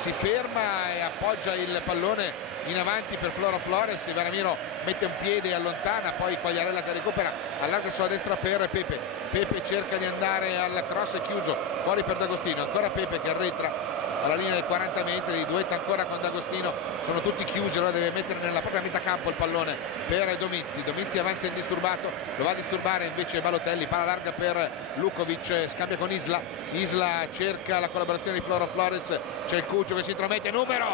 si ferma e appoggia il pallone in avanti per Floro Flores, Veramiro mette un piede e allontana, poi Quagliarella che recupera, allarga sulla destra per Pepe, Pepe cerca di andare al cross, è chiuso, fuori per D'Agostino, ancora Pepe che arretra alla linea dei 40 metri, duetta ancora con D'Agostino, sono tutti chiusi, allora deve mettere nella propria metà campo il pallone per Domizzi, Domizzi avanza indisturbato, lo va a disturbare invece Balotelli, palla larga per Lukovic, scambia con Isla, Isla cerca la collaborazione di Floro Flores, c'è il Cuccio che si intromette, numero,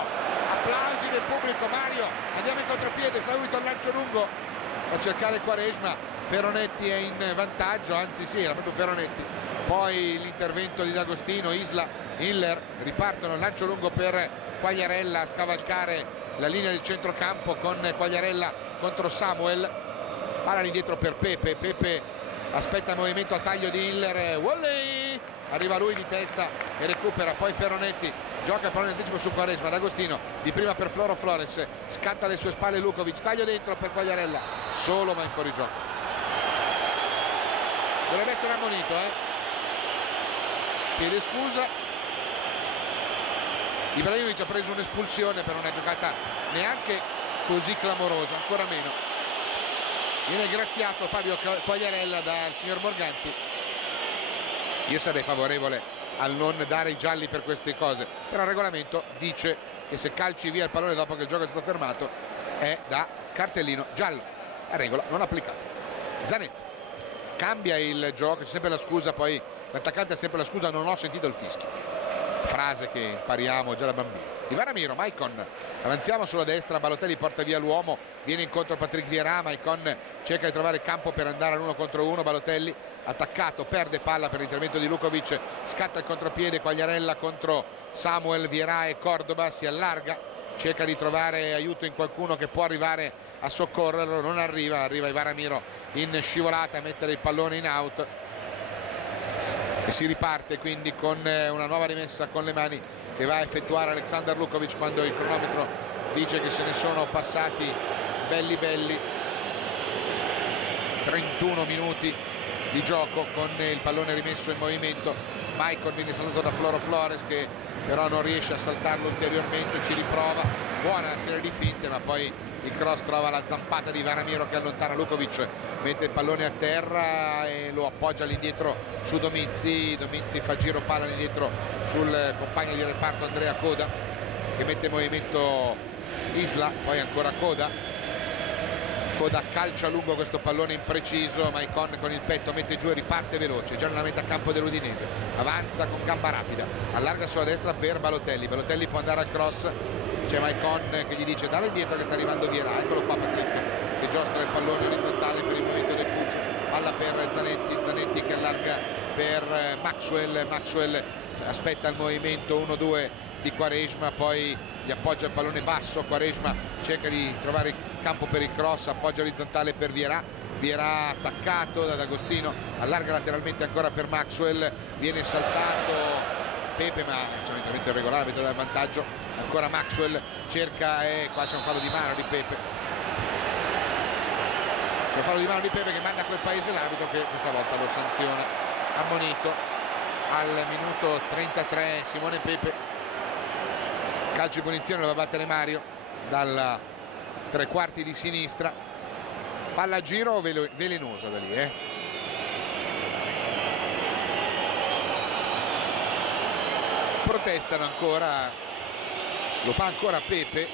applausi del pubblico, Mario, andiamo in contropiede, seguito il lancio lungo a cercare Quaresma, Ferronetti è in vantaggio, anzi sì, era proprio Ferronetti, poi l'intervento di D'Agostino, Isla, Hiller, ripartono, lancio lungo per Quagliarella a scavalcare la linea del centrocampo con Quagliarella contro Samuel, palla indietro per Pepe, Pepe aspetta il movimento a taglio di Hiller, volley, arriva lui di testa e recupera, poi Ferronetti gioca il pallone in anticipo su Quaresma, D'Agostino di prima per Floro Flores, scatta alle sue spalle Lukovic, taglio dentro per Quagliarella, solo ma in fuorigioco, dovrebbe essere ammonito, chiede scusa. Ibrahimovic ha preso un'espulsione per una giocata neanche così clamorosa, ancora meno. Viene graziato Fabio Quagliarella dal signor Morganti. Io sarei favorevole al non dare i gialli per queste cose, però il regolamento dice che se calci via il pallone dopo che il gioco è stato fermato è da cartellino giallo, la regola non applicata. Zanetti cambia il gioco, c'è sempre la scusa, poi l'attaccante ha sempre la scusa, non ho sentito il fischio, frase che impariamo già da bambini. Di Veramiro, Maicon, avanziamo sulla destra, Balotelli porta via l'uomo, viene incontro Patrick Vieira, Maicon cerca di trovare campo per andare all'1 contro 1, Balotelli attaccato, perde palla per l'intervento di Lukovic, scatta il contropiede, Quagliarella contro Samuel, Vieira e Cordoba, si allarga, cerca di trovare aiuto in qualcuno che può arrivare a soccorrerlo, non arriva Veramiro in scivolata a mettere il pallone in out e si riparte quindi con una nuova rimessa con le mani che va a effettuare Aleksandar Lukovic quando il cronometro dice che se ne sono passati belli 31 minuti di gioco con il pallone rimesso in movimento. Maicon viene saltato da Floro Flores che però non riesce a saltarlo ulteriormente, ci riprova, buona la serie di finte ma poi il cross trova la zampata di Veramiro che allontana Lukovic, mette il pallone a terra e lo appoggia all'indietro su Domizzi, Domizzi fa giro palla all'indietro sul compagno di reparto Andrea Coda che mette in movimento Isla, poi ancora Coda calcia lungo questo pallone impreciso, Maicon con il petto mette giù e riparte veloce, già nella metà campo dell'Udinese, avanza con gamba rapida, allarga sulla destra per Balotelli, Balotelli può andare al cross, c'è Maicon che gli dice dalla indietro che sta arrivando Vieira, eccolo qua Patrick che giostra il pallone orizzontale per il movimento del Cuccio, palla per Zanetti che allarga per Maxwell aspetta il movimento 1-2 di Quaresma, poi gli appoggia il pallone basso, Quaresma cerca di trovare il campo per il cross, appoggia orizzontale per Vieira attaccato da D'Agostino, allarga lateralmente ancora per Maxwell, viene saltato Pepe ma c'è un intervento irregolare, mette dal vantaggio ancora Maxwell, cerca e qua c'è un fallo di mano di Pepe. c'è fallo di mano di Pepe che manda a quel paese l'arbitro, che questa volta lo sanziona, ammonito al minuto 33 Simone Pepe. Calcio di punizione, lo va a battere Mario dalla tre quarti di sinistra, palla a giro velenosa da lì, protestano ancora, lo fa ancora Pepe,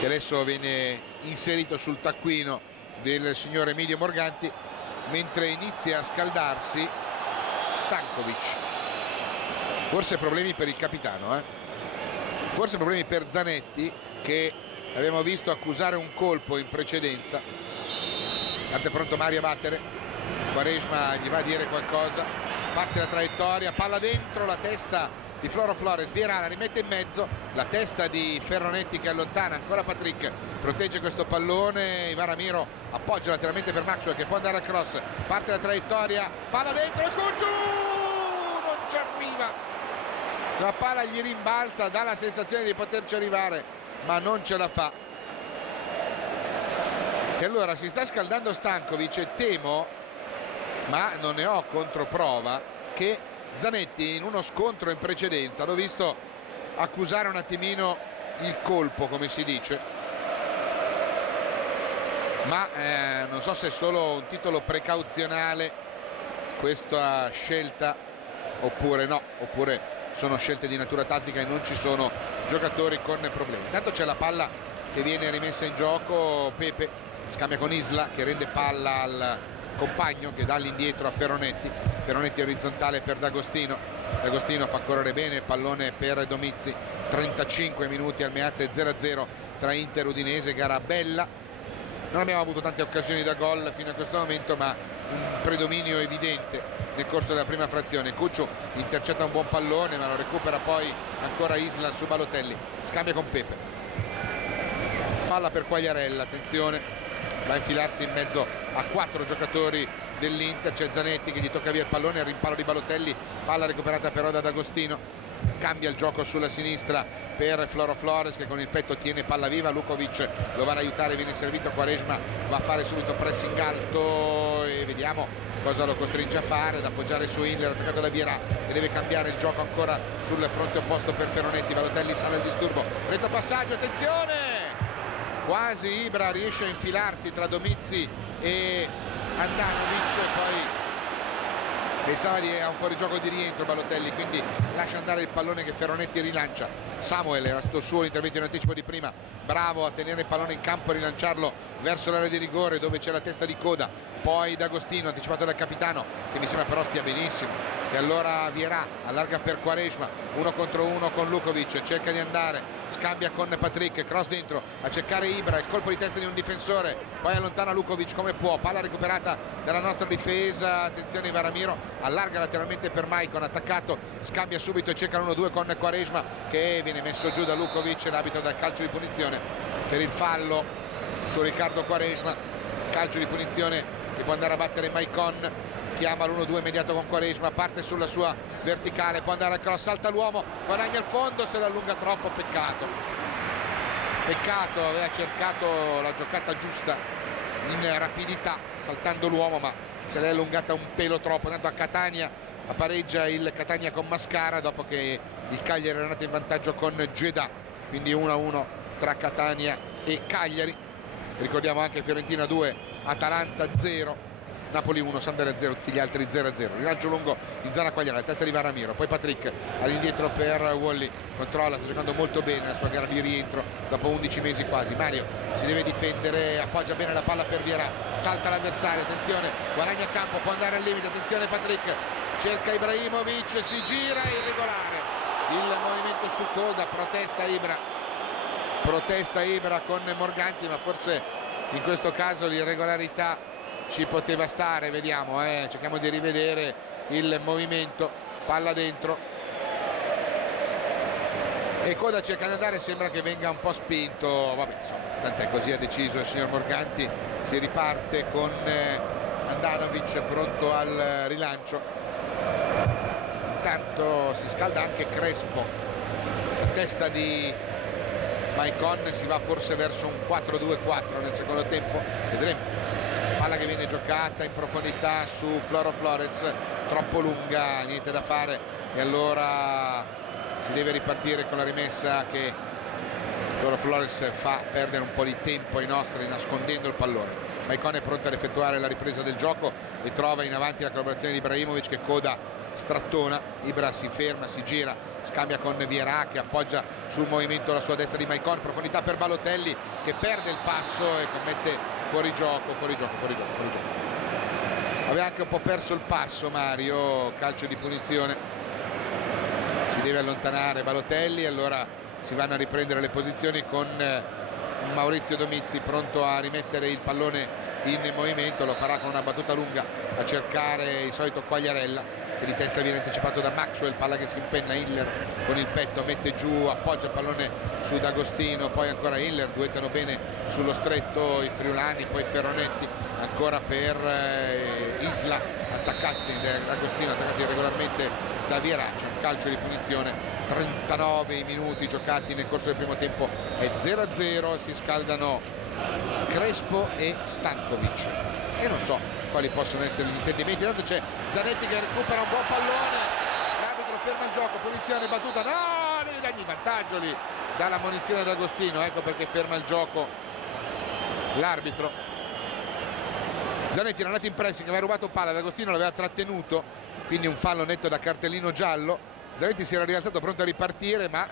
che adesso viene inserito sul taccuino del signor Emilio Morganti, mentre inizia a scaldarsi Stankovic. Forse problemi per il capitano, forse problemi per Zanetti, che abbiamo visto accusare un colpo in precedenza. Tanto è pronto Mario a battere, Quaresma gli va a dire qualcosa, parte la traiettoria, palla dentro, la testa di Floro Flores, Vieira la rimette in mezzo, la testa di Ferronetti che allontana, ancora Patrick protegge questo pallone, Ivan Ramiro appoggia lateralmente per Maxwell che può andare al cross, parte la traiettoria, palla dentro, il Cucciu non ci arriva, la palla gli rimbalza, dà la sensazione di poterci arrivare ma non ce la fa. E allora si sta scaldando Stankovic e temo, ma non ne ho controprova, che Zanetti in uno scontro in precedenza l'ho visto accusare un attimino il colpo, come si dice, ma non so se è solo un titolo precauzionale questa scelta oppure no, oppure sono scelte di natura tattica e non ci sono giocatori con problemi. Intanto c'è la palla che viene rimessa in gioco, Pepe scambia con Isla che rende palla al compagno che dà all'indietro a Ferronetti, Ferronetti orizzontale per D'Agostino, D'Agostino fa correre bene, pallone per Domizzi, 35 minuti al Meazza e 0-0 tra Inter Udinese, gara bella, non abbiamo avuto tante occasioni da gol fino a questo momento ma un predominio evidente nel corso della prima frazione. Cucciu intercetta un buon pallone ma lo recupera poi ancora Isla su Balotelli, scambia con Pepe, palla per Quagliarella, attenzione, va a infilarsi in mezzo a 4 giocatori dell'Inter, c'è Zanetti che gli tocca via il pallone, al rimpallo di Balotelli, palla recuperata però da D'Agostino, cambia il gioco sulla sinistra per Floro Flores che con il petto tiene palla viva, Lukovic lo va ad aiutare, viene servito, Quaresma va a fare subito pressing alto e vediamo cosa lo costringe a fare, ad appoggiare su Inler, attaccato da Vieira che deve cambiare il gioco ancora sul fronte opposto per Ferronetti, Balotelli sale al disturbo, rettropassaggio, attenzione! Quasi Ibra riesce a infilarsi tra Domizzi e Andanovic, poi pensava di un fuorigioco di rientro Balotelli, quindi lascia andare il pallone che Ferronetti rilancia. Samuel era stato suo l'intervento in anticipo di prima, bravo a tenere il pallone in campo e rilanciarlo verso l'area di rigore dove c'è la testa di coda, poi D'Agostino anticipato dal capitano che mi sembra però stia benissimo, e allora Vieira allarga per Quaresma, 1 contro 1 con Lukovic, cerca di andare, scambia con Patrick, cross dentro a cercare Ibra, il colpo di testa di un difensore, poi allontana Lukovic come può, palla recuperata dalla nostra difesa, attenzione Ivan Ramiro, allarga lateralmente per Maicon, attaccato, scambia subito e cerca l'1-2 con Quaresma che viene messo giù da Lukovic, l'arbitro dal calcio di punizione per il fallo su Riccardo Quaresma, calcio di punizione che può andare a battere Maicon, chiama l'1-2 immediato con Quaresma, parte sulla sua verticale, può andare al cross, salta l'uomo, guadagna il fondo, se lo allunga troppo, peccato, aveva cercato la giocata giusta in rapidità saltando l'uomo ma se l'è allungata un pelo troppo, tanto a Catania pareggia il Catania con Mascara dopo che il Cagliari era andato in vantaggio con Jeddah, quindi 1-1 tra Catania e Cagliari. Ricordiamo anche Fiorentina 2, Atalanta 0, Napoli 1, Sampdoria 0, tutti gli altri 0-0. Rilancio lungo in zona Quagliara, la testa di Varamiro, poi Patrick all'indietro per Wally, controlla, sta giocando molto bene la sua gara di rientro dopo 11 mesi quasi. Mario si deve difendere, appoggia bene la palla per Vieira, salta l'avversario, attenzione, guadagna campo, può andare al limite, attenzione Patrick, cerca Ibrahimovic, si gira, irregolare il movimento su coda, protesta Ibra con Morganti, ma forse in questo caso l'irregolarità ci poteva stare, vediamo, cerchiamo di rivedere il movimento, palla dentro e Coda cerca di andare, sembra che venga un po' spinto, vabbè insomma, tant'è, così ha deciso il signor Morganti, si riparte con Andanovic pronto al rilancio, intanto si scalda anche Crespo, la testa di Maicon si va forse verso un 4-2-4 nel secondo tempo, vedremo. Palla che viene giocata in profondità su Floro Flores, troppo lunga, niente da fare, e allora si deve ripartire con la rimessa che Floro Flores fa perdere un po' di tempo ai nostri nascondendo il pallone. Maicon è pronto ad effettuare la ripresa del gioco e trova in avanti la collaborazione di Ibrahimovic, che coda strattona. Ibra si ferma, si gira, scambia con Vieira che appoggia sul movimento la sua destra di Maicon, profondità per Balotelli che perde il passo e commette fuori gioco. Aveva anche un po' perso il passo Mario, calcio di punizione, si deve allontanare Balotelli, allora si vanno a riprendere le posizioni con Maurizio Domizzi pronto a rimettere il pallone in movimento. Lo farà con una battuta lunga a cercare il solito Quagliarella, che di testa viene anticipato da Maxwell, palla che si impenna, Hiller con il petto mette giù, appoggia il pallone su D'Agostino, poi ancora Hiller, duettano bene sullo stretto i friulani, poi Ferronetti ancora per Isla, attaccati D'Agostino, attaccati regolarmente da Vieira. C'è un calcio di punizione. 39 minuti giocati nel corso del primo tempo, è 0-0, si scaldano Crespo e Stankovic e non so quali possono essere gli intendimenti. Intanto c'è Zanetti che recupera un buon pallone, l'arbitro ferma il gioco, punizione battuta, no, devi dargli vantaggio lì dalla munizione d'Agostino, ecco perché ferma il gioco l'arbitro. Zanetti era andato in pressing, aveva rubato palla, D'Agostino l'aveva trattenuto, quindi un fallo netto da cartellino giallo. Zanetti si era rialzato pronto a ripartire, ma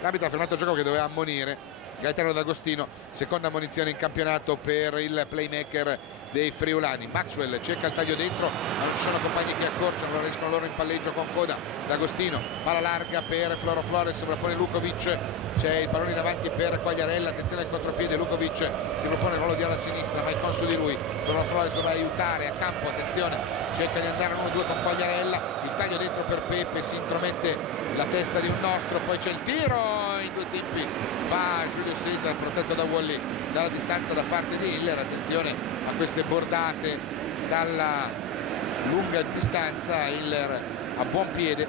l'arbitro ha fermato il gioco che doveva ammonire Gaetano D'Agostino, seconda ammonizione in campionato per il playmaker dei friulani. Maxwell cerca il taglio dentro, ma non ci sono compagni che accorciano, non riescono loro in palleggio con coda. D'Agostino, palla larga per Floro Flores, sovrapone Lukovic, c'è il pallone davanti per Quagliarella, attenzione al contropiede, Lukovic si propone il ruolo di alla sinistra, Maicon su di lui, Floro Flores dovrà aiutare a campo, attenzione, cerca di andare 1-2 con Quagliarella, il taglio dentro per Pepe, si intromette la testa di un nostro, poi c'è il tiro in due tempi, va Giulio Cesar protetto da Wally dalla distanza da parte di Hiller. Attenzione a queste bordate dalla lunga distanza, Hiller a buon piede.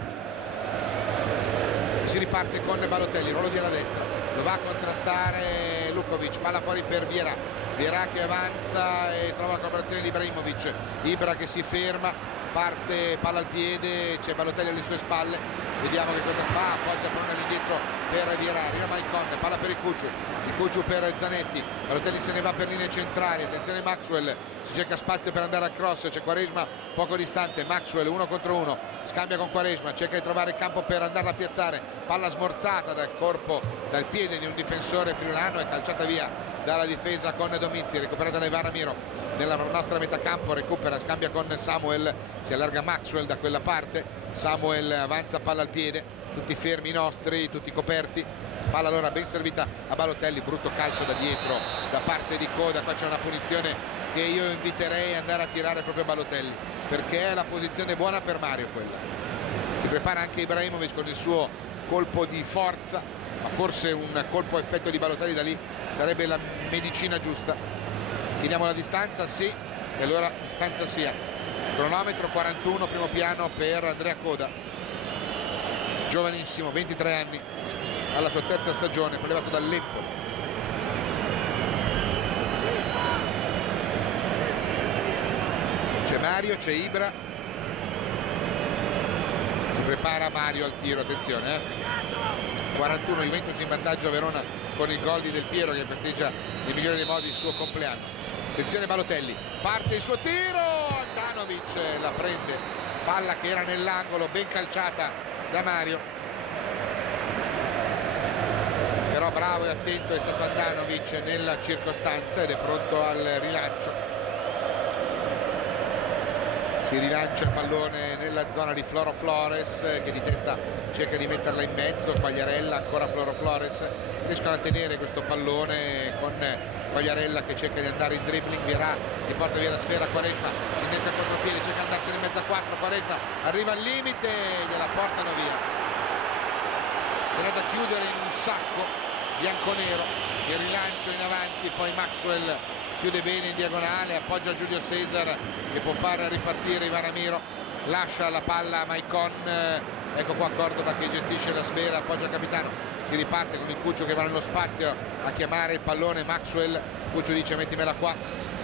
Si riparte con Balotelli, ruolo di alla destra, lo va a contrastare Lukovic, palla fuori per Vieira, Vieira che avanza e trova la collaborazione di Ibrahimovic, Ibra che si ferma, parte palla al piede, c'è Balotelli alle sue spalle, vediamo che cosa fa, appoggia il pallone all'indietro per Vieira, arriva Maicon, palla per Icucciu per Zanetti, Balotelli se ne va per linee centrali, attenzione Maxwell, si cerca spazio per andare al cross, c'è Quaresma poco distante, Maxwell 1 contro 1, scambia con Quaresma, cerca di trovare il campo per andarla a piazzare, palla smorzata dal corpo, dal piede di un difensore friulano e calciata via dalla difesa con Domizzi, recuperata da Ivan Ramiro nella nostra metà campo, recupera, scambia con Samuel, si allarga Maxwell da quella parte, Samuel avanza palla al piede, tutti fermi i nostri, tutti coperti, palla allora ben servita a Balotelli, brutto calcio da dietro da parte di Coda, qua c'è una punizione che io inviterei ad andare a tirare proprio Balotelli, perché è la posizione buona per Mario quella. Si prepara anche Ibrahimovic con il suo colpo di forza, ma forse un colpo a effetto di Balotelli da lì sarebbe la medicina giusta. Chiediamo la distanza, sì, e allora distanza sia. Cronometro 41, primo piano per Andrea Coda, giovanissimo, 23 anni, alla sua terza stagione, prelevato dall'Empoli. C'è Mario, c'è Ibra, si prepara Mario al tiro, attenzione 41, Juventus in vantaggio a Verona con il gol di Del Piero che festeggia nel migliore dei modi il suo compleanno. Attenzione Balotelli, parte il suo tiro, Andanovic la prende, palla che era nell'angolo, ben calciata da Mario, però bravo e attento è stato Andanovic nella circostanza ed è pronto al rilancio. Si rilancia il pallone nella zona di Floro Flores che di testa cerca di metterla in mezzo, Quagliarella, ancora Floro Flores, riescono a tenere questo pallone con Quagliarella che cerca di andare in dribbling, Vieira che porta via la sfera, Quaresma si innesca il contropiede, cerca di andarsene in mezzo a 4, Quaresma arriva al limite, gliela portano via, si è andato a chiudere in un sacco bianconero, il rilancio in avanti, poi Maxwell chiude bene in diagonale, appoggia Giulio Cesar che può far ripartire Ivan Ramiro, lascia la palla a Maicon, ecco qua Cordova che gestisce la sfera, appoggia il capitano, si riparte con il Cuccio che va nello spazio a chiamare il pallone. Maxwell, Cuccio dice mettimela qua,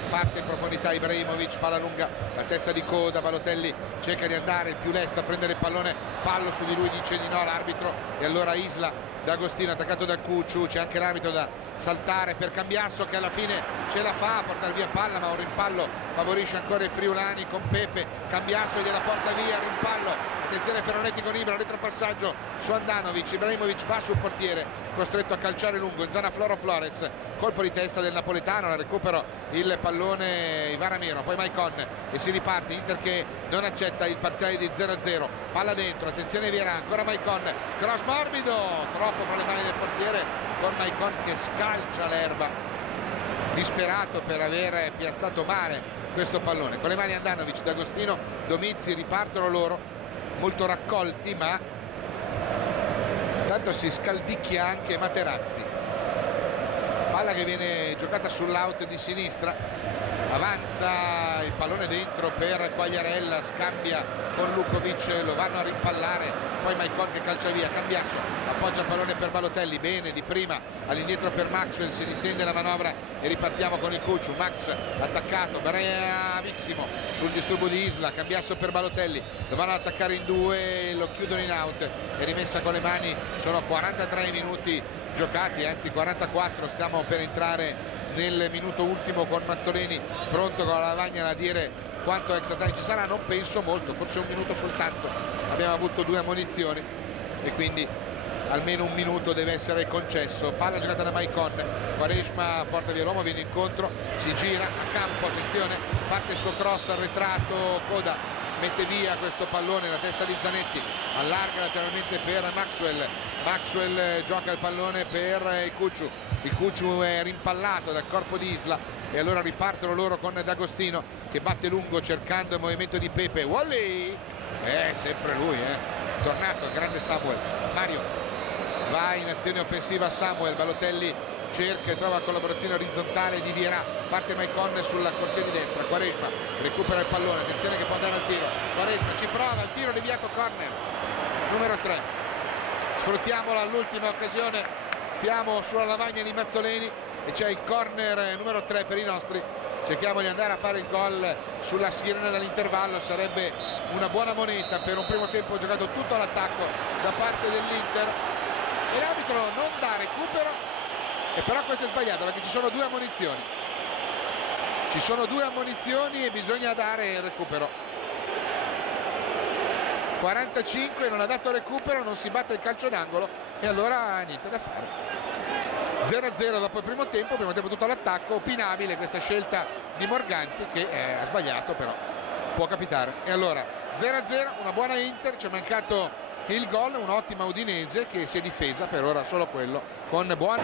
parte in profondità Ibrahimovic, palla lunga, la testa di coda, Balotelli cerca di andare il più lesto a prendere il pallone, fallo su di lui, dice di no l'arbitro, e allora Isla D'Agostino attaccato dal Cucciu, c'è anche l'arbitro da saltare per Cambiasso che alla fine ce la fa a portare via palla, ma un rimpallo favorisce ancora i friulani con Pepe. Cambiasso gliela porta via, rimpallo, attenzione Ferronetti con Ibra, retropassaggio su Andanovic, Ibrahimovic va sul portiere costretto a calciare lungo in zona Floro Flores, colpo di testa del napoletano, la recupero il pallone Ivaramiro, poi Maicon e si riparte, Inter che non accetta il parziale di 0-0, palla dentro, attenzione Vieira, ancora Maicon, cross morbido, troppo fra le mani del portiere con Maicon che scalcia l'erba, disperato per aver piazzato male questo pallone. Con le mani Andanovic, D'Agostino, Domizzi, ripartono loro molto raccolti, ma tanto si scaldicchia anche Materazzi. Palla che viene giocata sull'out di sinistra, avanza il pallone dentro per Quagliarella, scambia con Lukovic, lo vanno a rimpallare, poi Maicon che calcia via, Cambiasso appoggia il pallone per Balotelli, bene di prima, all'indietro per Maxwell, si distende la manovra e ripartiamo con il Cucciu. Max attaccato, bravissimo sul disturbo di Isla, Cambiasso per Balotelli, lo vanno ad attaccare in due, lo chiudono in out, è rimessa con le mani, sono 43 minuti giocati, anzi 44, stiamo per entrare nel minuto ultimo con Mazzoleni pronto con la lavagna a dire quanto extra time ci sarà. Non penso molto, forse un minuto soltanto, abbiamo avuto 2 ammonizioni e quindi almeno un minuto deve essere concesso. Palla giocata da Maicon, Quaresma porta via l'uomo, viene incontro, si gira a campo, attenzione, parte il suo cross arretrato, Coda mette via questo pallone, la testa di Zanetti, allarga lateralmente per Maxwell gioca il pallone per il Cucciu, il Cucciu è rimpallato dal corpo di Isla e allora ripartono loro con D'Agostino che batte lungo cercando il movimento di Pepe. Wally, sempre lui, tornato il grande Samuel. Mario va in azione offensiva, Samuel, Balotelli cerca e trova la collaborazione orizzontale di Vieira, parte Maicon sulla corsia di destra, Quaresma recupera il pallone, attenzione che può andare al tiro, Quaresma ci prova, il tiro deviato, corner numero 3, sfruttiamola all'ultima occasione, stiamo sulla lavagna di Mazzoleni e c'è il corner numero 3 per i nostri, cerchiamo di andare a fare il gol sulla sirena dall'intervallo, sarebbe una buona moneta per un primo tempo giocato tutto all'attacco da parte dell'Inter e l'arbitro non dà recupero. E però questo è sbagliato perché ci sono 2 ammonizioni, e bisogna dare il recupero. 45, non ha dato recupero, non si batte il calcio d'angolo e allora niente da fare. 0-0 dopo il primo tempo tutto all'attacco, opinabile questa scelta di Morganti che ha sbagliato, però può capitare. E allora 0-0, una buona Inter, ci è mancato il gol, un'ottima Udinese che si è difesa per ora solo quello con buon.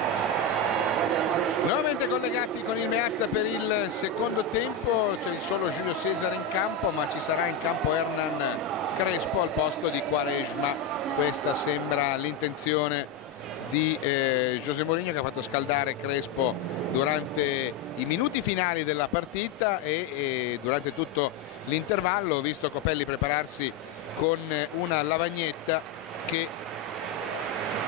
Nuovamente collegati con il Meazza per il secondo tempo, c'è il solo Giulio Cesare in campo, ma ci sarà in campo Hernan Crespo al posto di Quaresma. Questa sembra l'intenzione di José Mourinho, che ha fatto scaldare Crespo durante i minuti finali della partita e durante tutto l'intervallo, visto Copelli prepararsi con una lavagnetta che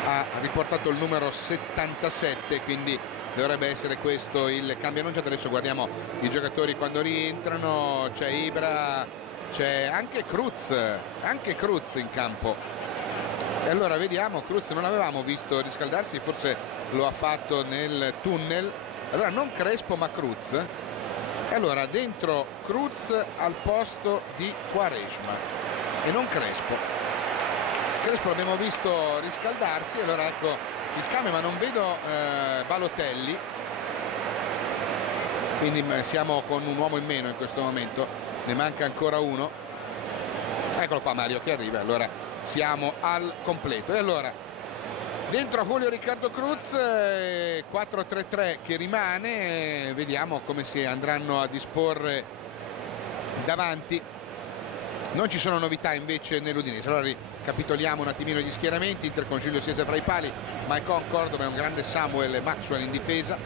ha riportato il numero 77, quindi dovrebbe essere questo il cambio annunciato. Adesso guardiamo i giocatori quando rientrano, c'è Ibra, c'è anche Cruz in campo e allora vediamo, Cruz non l'avevamo visto riscaldarsi, forse lo ha fatto nel tunnel, allora non Crespo ma Cruz e allora dentro Cruz al posto di Quaresma e non Crespo l'abbiamo visto riscaldarsi, allora ecco il cambio, ma non vedo Balotelli, quindi siamo con un uomo in meno in questo momento, ne manca ancora uno, eccolo qua Mario che arriva, allora siamo al completo e allora dentro Julio Riccardo Cruz, 4-3-3 che rimane, vediamo come si andranno a disporre davanti. Non ci sono novità invece nell'Udinese, allora ricapitoliamo un attimino gli schieramenti. Inter con Giulio Cesare fra i pali, Maicon, Cordoba e un grande Samuel e Maxwell in difesa,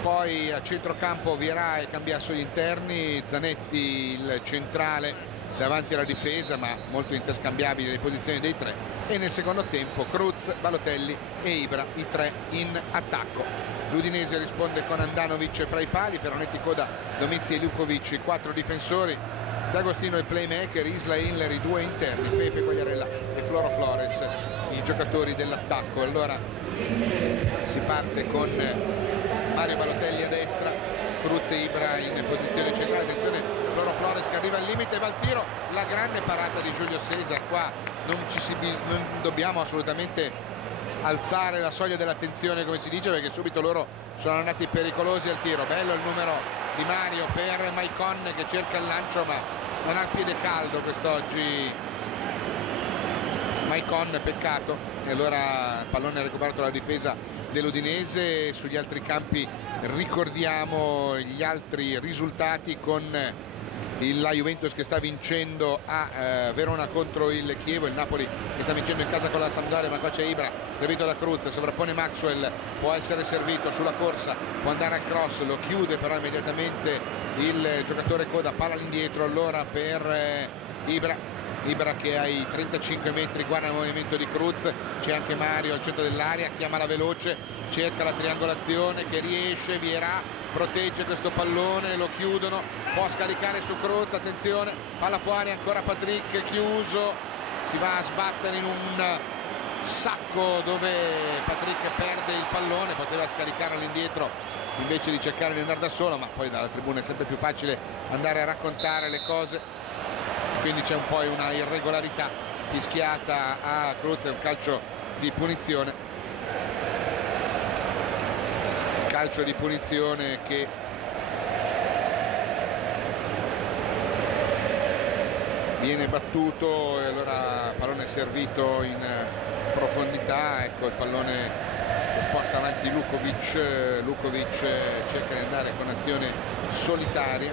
poi a centrocampo Vieira e Cambiasso gli interni, Zanetti il centrale davanti alla difesa, ma molto interscambiabili le posizioni dei tre. E nel secondo tempo Cruz, Balotelli e Ibra, i tre in attacco. L'Udinese risponde con Andanovic fra i pali, Ferronetti, Coda, Domizzi e Lukovic, i quattro difensori, D'Agostino il playmaker, Isla e Inler i due interni, Pepe, Quagliarella e Floro Flores i giocatori dell'attacco. Allora si parte con Mario Balotelli a destra, Cruz e Ibra in posizione centrale. Attenzione, Floro Flores che arriva al limite, va al tiro, la grande parata di Giulio Cesar. Qua non dobbiamo assolutamente alzare la soglia dell'attenzione, come si dice, perché subito loro sono andati pericolosi al tiro. Bello il numero di Mario per Maicon che cerca il lancio ma non ha il piede caldo quest'oggi Maicon, peccato. E allora il pallone recuperato dalla difesa dell'Udinese. Sugli altri campi ricordiamo gli altri risultati, con la Juventus che sta vincendo a Verona contro il Chievo, il Napoli che sta vincendo in casa con la Sampdoria, ma qua c'è Ibra servito da Cruz, sovrappone Maxwell, può essere servito sulla corsa, può andare al cross, lo chiude però immediatamente il giocatore Coda, palla all'indietro allora per Ibra che ai 35 metri guarda il movimento di Cruz, c'è anche Mario al centro dell'area, chiama la veloce, cerca la triangolazione che riesce, Vierà protegge questo pallone, lo chiudono, può scaricare su Cruz, attenzione, palla fuori, ancora Patrick, chiuso, si va a sbattere in un sacco dove Patrick perde il pallone, poteva scaricarlo all'indietro invece di cercare di andare da solo, ma poi dalla tribuna è sempre più facile andare a raccontare le cose, quindi c'è un po' una irregolarità fischiata a Cruz, è un calcio di punizione. Calcio di punizione che viene battuto e allora pallone servito in profondità, ecco il pallone che porta avanti Lukovic cerca di andare con azione solitaria,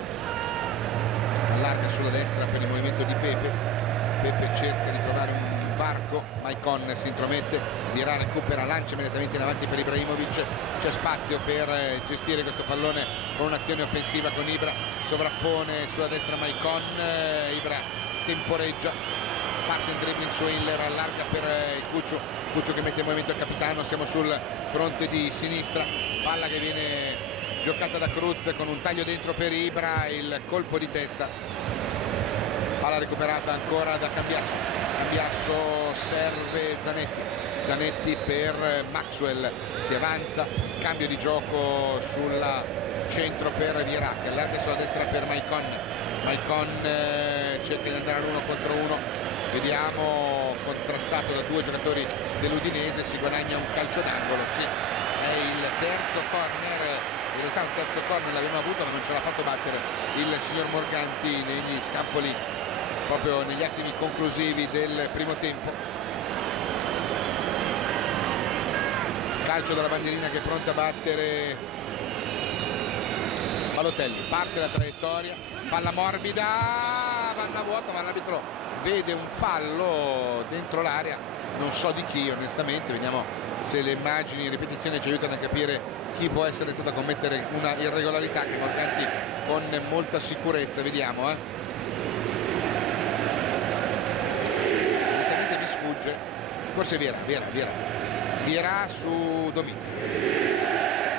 allarga sulla destra per il movimento di Pepe cerca di trovare un varco, Maicon si intromette, Vierà recupera, lancia immediatamente in avanti per Ibrahimovic, c'è spazio per gestire questo pallone con un'azione offensiva con Ibra, sovrappone sulla destra Maicon, Ibra temporeggia, parte in dribbling su Inler, allarga per Cuccio che mette in movimento il capitano, siamo sul fronte di sinistra, palla che viene giocata da Cruz con un taglio dentro per Ibra, il colpo di testa, palla recuperata ancora da Cambiasso serve Zanetti per Maxwell, si avanza, scambio di gioco sul centro per Vierà che allarga sulla destra per Maicon cerca di andare all'uno contro uno, vediamo, contrastato da due giocatori dell'Udinese, si guadagna un calcio d'angolo, sì, è il terzo corner, in realtà un terzo corner l'abbiamo avuto ma non ce l'ha fatto battere il signor Morganti negli scampoli, proprio negli attimi conclusivi del primo tempo. Calcio dalla bandierina che è pronta a battere Balotelli, parte la traiettoria, palla morbida, vanna vuota, ma l'arbitro vede un fallo dentro l'area, non so di chi onestamente, vediamo se le immagini in ripetizione ci aiutano a capire chi può essere stato a commettere una irregolarità che Morganti con molta sicurezza, vediamo forse Vierà su Domizzi.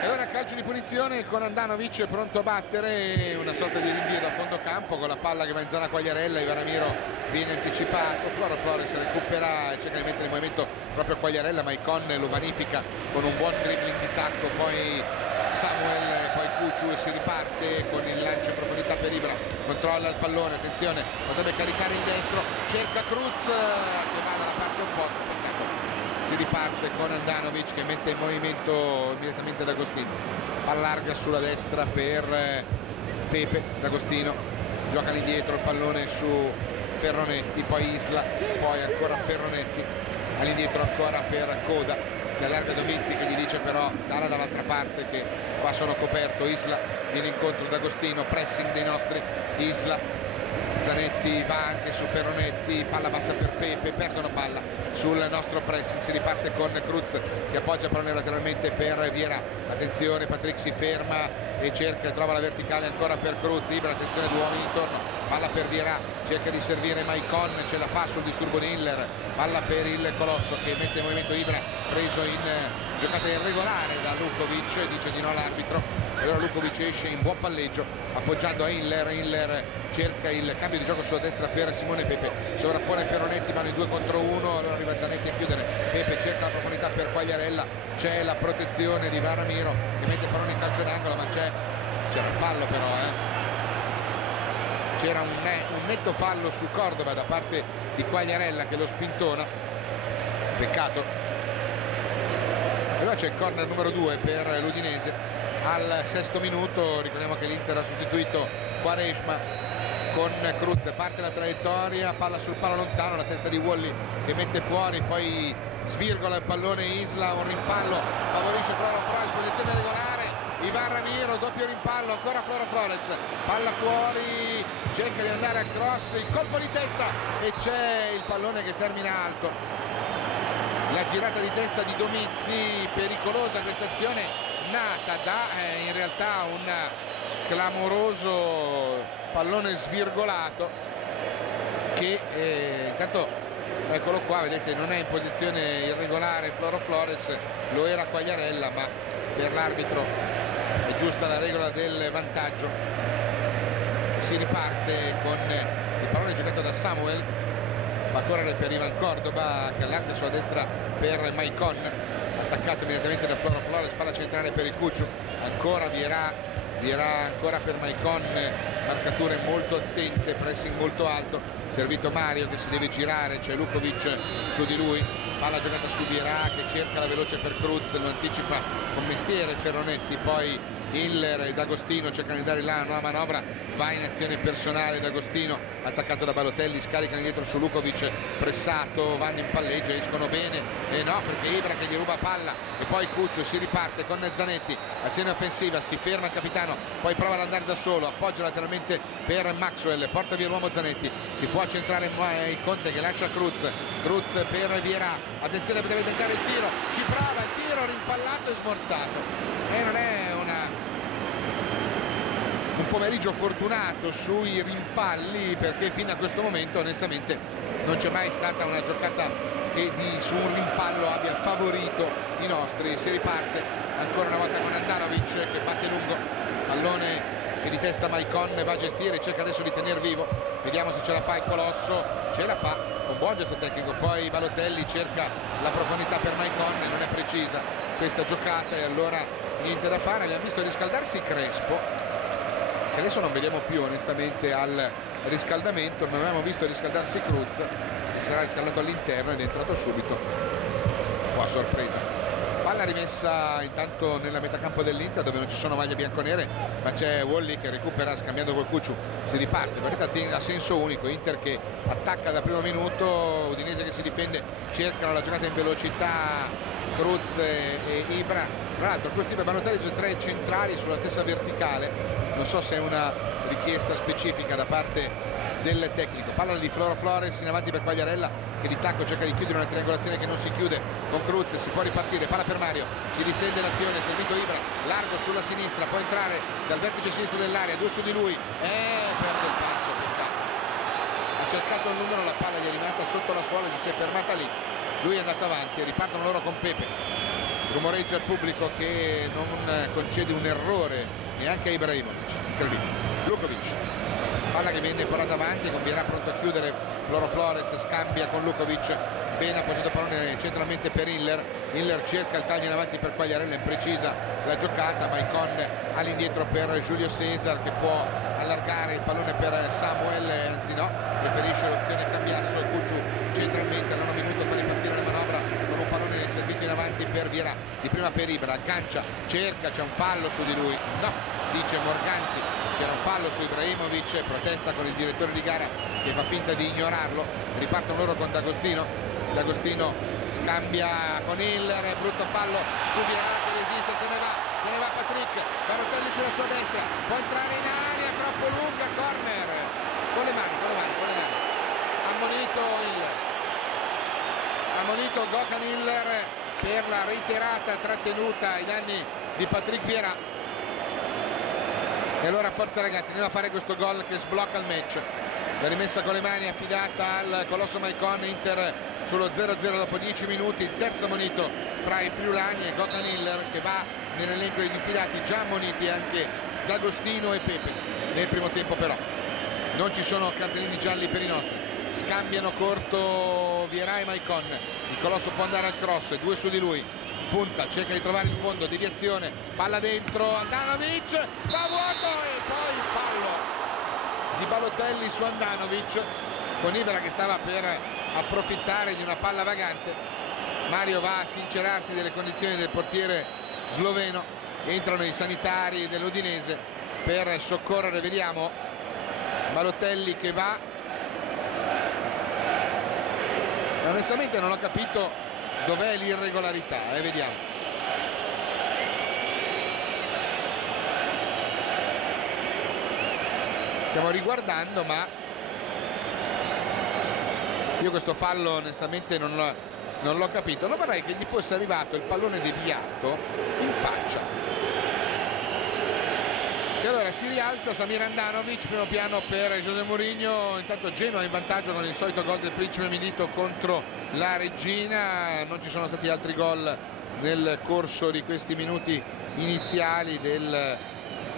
E ora calcio di punizione con Andanovic pronto a battere, una sorta di rinvio da fondo campo con la palla che va in zona Quagliarella, Ivaramiro viene anticipato, Floro Flores recupera e cerca di mettere in movimento proprio Quagliarella, Maicon lo vanifica con un buon dribbling di tacco, poi Samuel, poi Cucciu e si riparte con il lancio in profondità per Ibra, controlla il pallone, attenzione, potrebbe caricare il destro, cerca Cruz che va dalla parte opposta, peccato, si riparte con Andanovic che mette in movimento immediatamente D'Agostino, palla larga sulla destra per Pepe, D'Agostino gioca all'indietro il pallone su Ferronetti, poi Isla, poi ancora Ferronetti, all'indietro ancora per Coda, si allarga Domizzi che gli dice però dalla dall'altra parte che qua sono coperto, Isla viene incontro D'Agostino, pressing dei nostri, Isla, Zanetti va anche su Ferronetti, palla bassa per Pepe, perdono palla sul nostro pressing, si riparte con Cruz che appoggia pallone lateralmente per Vierà, attenzione Patrick si ferma e cerca, trova la verticale ancora per Cruz, Ibra, attenzione, due uomini intorno, palla per Vierà, cerca di servire Maicon, ce la fa sul disturbo di Hiller, palla per il Colosso che mette in movimento Ibra, preso in giocata irregolare da Lukovic, dice di no l'arbitro. Allora Lukovic esce in buon palleggio appoggiando a Hiller cerca il cambio di gioco sulla destra per Simone Pepe, sovrappone Ferronetti, vanno in 2 contro 1, allora arriva Zanetti a chiudere, Pepe cerca la profondità per Quagliarella, c'è la protezione di Varamiro che mette il pallone in calcio d'angolo, ma c'era il fallo però, c'era un netto fallo su Cordova da parte di Quagliarella che lo spintona, peccato. Allora c'è il corner numero 2 per l'Udinese al 6° minuto. Ricordiamo che l'Inter ha sostituito Quaresma con Cruz, parte la traiettoria, palla sul palo lontano, la testa di Wally che mette fuori, poi svirgola il pallone Isla, un rimpallo favorisce Floro Flores, posizione regolare, Ivan Ramiro, doppio rimpallo, ancora Floro Flores, palla fuori, cerca di andare al cross, il colpo di testa e c'è il pallone che termina alto. La girata di testa di Domizzi, pericolosa questa azione, nata da in realtà un clamoroso pallone svirgolato che intanto, eccolo qua, vedete, non è in posizione irregolare Floro Flores, lo era Quagliarella, ma per l'arbitro è giusta la regola del vantaggio. Si riparte con il pallone giocato da Samuel, fa correre per Ivan Cordova che allarga sulla destra per Maicon, attaccato immediatamente da Floro Flores, palla centrale per il Cucciu, ancora Vierà ancora per Maicon, marcature molto attente, pressing molto alto, servito Mario che si deve girare, c'è Lukovic su di lui, palla giocata su Vierà che cerca la veloce per Cruz, lo anticipa con mestiere Ferronetti, poi Hiller e D'Agostino cercano di dare là una manovra, va in azione personale D'Agostino, attaccato da Balotelli, scaricano indietro su Lukovic, pressato, vanno in palleggio, escono bene e no, perché Ibra che gli ruba palla e poi Cuccio, si riparte con Zanetti, azione offensiva, si ferma il capitano, poi prova ad andare da solo, appoggia lateralmente per Maxwell, porta via l'uomo Zanetti, si può centrare il Conte che lascia Cruz per Vierà, attenzione, deve tentare il tiro, ci prova, il tiro rimpallato e smorzato e non è un pomeriggio fortunato sui rimpalli, perché fino a questo momento onestamente non c'è mai stata una giocata che su un rimpallo abbia favorito i nostri. Si riparte ancora una volta con Andanovic che batte lungo, pallone che di testa Maicon va a gestire, cerca adesso di tenere vivo, vediamo se ce la fa il Colosso, ce la fa, un buon gesto tecnico, poi Balotelli cerca la profondità per Maicon, non è precisa questa giocata e allora niente da fare. Abbiamo visto riscaldarsi Crespo, che adesso non vediamo più onestamente al riscaldamento, ma abbiamo visto riscaldarsi Cruz che sarà riscaldato all'interno ed è entrato subito un po' a sorpresa. Palla rimessa intanto nella metacampo dell'Inter dove non ci sono maglie bianconere, ma c'è Wally che recupera scambiando col Cucciu, si riparte, partita a senso unico, Inter che attacca da primo minuto, Udinese che si difende, cercano la giocata in velocità Cruz e Ibra, tra l'altro Cruz e Ibra vanno due tre centrali sulla stessa verticale, non so se è una richiesta specifica da parte del tecnico. Palla di Floro Flores in avanti per Quagliarella che di tacco cerca di chiudere una triangolazione che non si chiude con Cruz, si può ripartire, palla per Mario, si distende l'azione, servito Ibra, largo sulla sinistra, può entrare dal vertice sinistro dell'area, due su di lui perde il passo, peccato, ha cercato il numero, la palla gli è rimasta sotto la suola, gli si è fermata lì, lui è andato avanti, ripartono loro con Pepe, rumoreggia il pubblico che non concede un errore neanche a Ibrahimovic, incredibile. Lukovic, palla che viene portata avanti, con Vierà pronto a chiudere, Floro Flores scambia con Lukovic, ben appoggiato il pallone centralmente per Hiller cerca il taglio in avanti per Quagliarella, imprecisa la giocata, Maicon all'indietro per Giulio Cesar che può allargare il pallone per Samuel, anzi no, preferisce l'opzione Cambiasso, Cucciu centralmente al 9 minuto fa ripartire la manovra con un pallone servito in avanti per Vierà, di prima per Ibra, aggancia, cerca, c'è un fallo su di lui, no, dice Morganti, c'era un fallo su Ibrahimovic, protesta con il direttore di gara che fa finta di ignorarlo, ripartono loro con D'Agostino scambia con Hiller, brutto fallo su Vierà che resiste, se ne va Patrick, Balotelli sulla sua destra, può entrare in area, troppo lunga, corner, con le mani, ammonito Gökhan Hiller per la reiterata trattenuta ai danni di Patrick Vieira. E allora forza ragazzi, andiamo a fare questo gol che sblocca il match. La rimessa con le mani affidata al colosso Maicon, Inter sullo 0-0 dopo 10 minuti, il terzo ammonito fra i friulani e Gordon Hiller che va nell'elenco degli diffidati, già ammoniti anche D'Agostino e Pepe. Nel primo tempo però non ci sono cartellini gialli per i nostri. Scambiano corto Vierà e Maicon, il colosso può andare al cross, 2 su di lui, punta, cerca di trovare il fondo, deviazione, palla dentro, Andanovic, va vuoto e poi il fallo di Balotelli su Andanovic con Ibra che stava per approfittare di una palla vagante. Mario va a sincerarsi delle condizioni del portiere sloveno, entrano i sanitari dell'Udinese per soccorrere, vediamo Balotelli che va, onestamente non ho capito dov'è l'irregolarità, vediamo. Stiamo riguardando, ma io questo fallo onestamente non l'ho capito. Non vorrei che gli fosse arrivato il pallone deviato in faccia. E allora si rialza Samir Handanovic, primo piano per José Mourinho. Intanto Genoa in vantaggio con il solito gol del Principe Milito contro la Reggina. Non ci sono stati altri gol nel corso di questi minuti iniziali del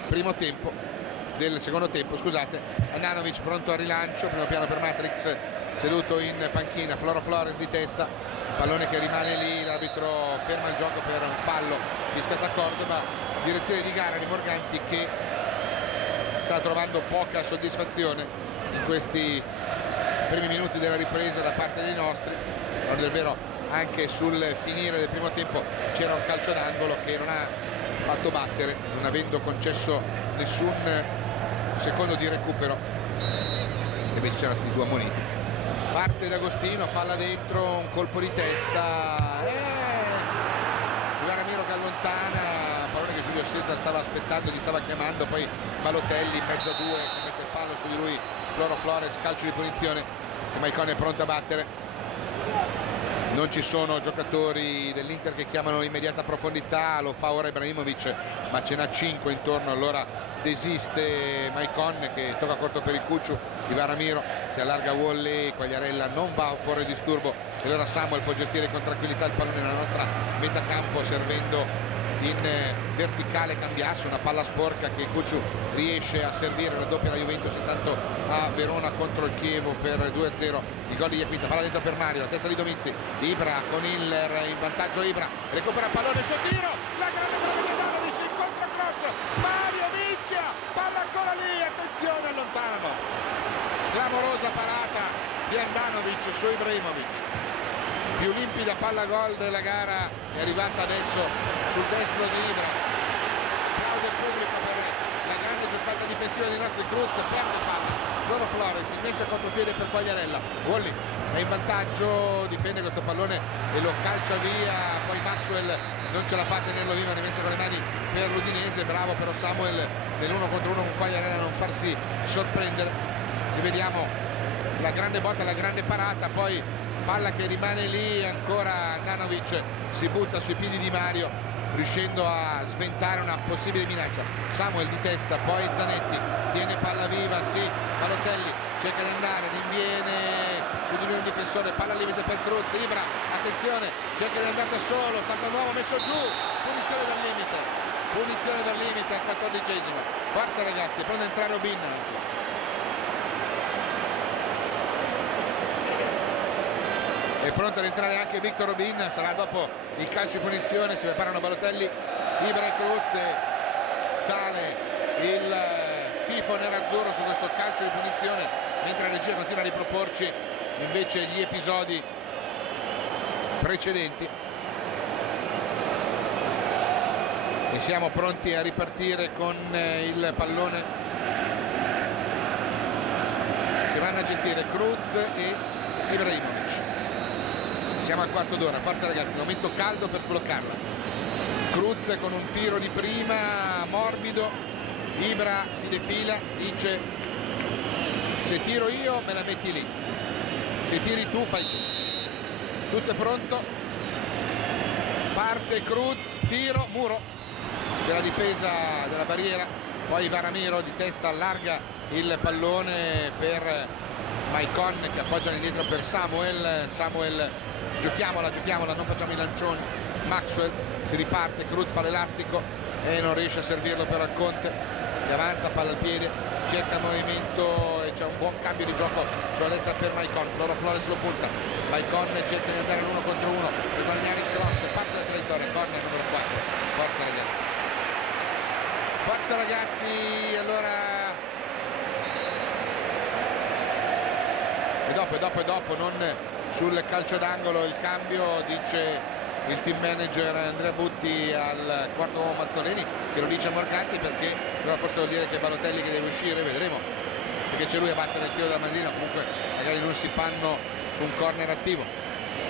primo tempo. Del secondo tempo, scusate. Handanovic pronto al rilancio, primo piano per Matrix seduto in panchina, Floro Flores di testa, pallone che rimane lì, l'arbitro ferma il gioco per un fallo di scatta Cordoba, direzione di gara di Morganti che sta trovando poca soddisfazione in questi primi minuti della ripresa da parte dei nostri. Non è vero, anche sul finire del primo tempo c'era un calcio d'angolo che non ha fatto battere, non avendo concesso nessun secondo di recupero, invece c'erano stati 2 ammoniti. Parte D'Agostino, palla dentro, un colpo di testa, Ramiro che allontana, pallone che Giulio Cesar stava aspettando, gli stava chiamando, poi Balotelli in mezzo a 2 che mette il fallo su di lui, Floro Flores, calcio di punizione che Maicon è pronto a battere. Non ci sono giocatori dell'Inter che chiamano immediata profondità, lo fa ora Ibrahimovic, ma ce n'ha 5 intorno, allora desiste Maicon che tocca corto per il Cucciu, Ivan Ramiro, si allarga Wally, Quagliarella non va a porre disturbo e allora Samuel può gestire con tranquillità il pallone nella nostra metà campo servendo in verticale Cambiasso, una palla sporca che Cucciu riesce a servire, raddoppia la Juventus intanto a Verona contro il Chievo per 2-0, il gol di Iaquinta, palla dentro per Mario, la testa di Domizzi, Ibra con Hiller in vantaggio, Ibra recupera il pallone, il suo tiro, la grande prova di Handanovic, il controcross, Mario mischia, palla ancora lì, attenzione, allontanano, clamorosa parata di Handanovic su Ibrahimovic. Più limpida palla gol della gara è arrivata adesso sul destro di Ibra. Applauso il pubblico per la grande giocata difensiva dei nostri Cruz, perde palla. Floro Flores invece contropiede per Quagliarella. Wally è in vantaggio, difende questo pallone e lo calcia via, poi Maxwell non ce la fa a tenerlo viva, rimessa con le mani per l'Udinese, bravo però Samuel nell'1 contro 1 con Quagliarella a non farsi sorprendere. Rivediamo la grande botta, la grande parata, poi palla che rimane lì, ancora Handanovic si butta sui piedi di Mario riuscendo a sventare una possibile minaccia. Samuel di testa, poi Zanetti tiene palla viva, sì, Balotelli cerca di andare, rinviene su di lui un difensore, palla al limite per Cruz, Ibra, attenzione, cerca di andare da solo, salto nuovo messo giù, punizione dal limite al 14esimo. Forza ragazzi, è pronto a entrare Obin. È pronto ad entrare anche Victor Obin, sarà dopo il calcio di punizione, si preparano Balotelli, Ibra e Cruz, sale il tifo nerazzurro su questo calcio di punizione, mentre la regia continua a riproporci invece gli episodi precedenti. E siamo pronti a ripartire con il pallone che vanno a gestire Cruz e Ibrahimovic. Siamo al quarto d'ora, forza ragazzi, momento caldo per sbloccarla. Cruz con un tiro di prima morbido, Ibra si defila, dice se tiro io me la metti lì, se tiri tu fai tu. Tutto è pronto, parte Cruz, tiro, muro della difesa della barriera poi Varamiro di testa allarga il pallone per Maicon che appoggia indietro per Samuel, giochiamola, non facciamo i lancioni. Maxwell si riparte, Cruz fa l'elastico e non riesce a servirlo per al Conte, che avanza, palla al piede, cerca il movimento e c'è un buon cambio di gioco sulla destra per Maicon. Flores lo punta, Maicon cerca di andare all'1 contro 1 per guadagnare il cross, parte da traiettoria, corner numero 4. Forza ragazzi, allora e dopo non sul calcio d'angolo il cambio, dice il team manager Andrea Butti al quarto uomo Mazzoleni, che lo dice a Morganti perché però forse vuol dire che è Balotelli che deve uscire, vedremo, perché c'è lui a battere il tiro dalla bandierina, comunque magari non si fanno su un corner attivo.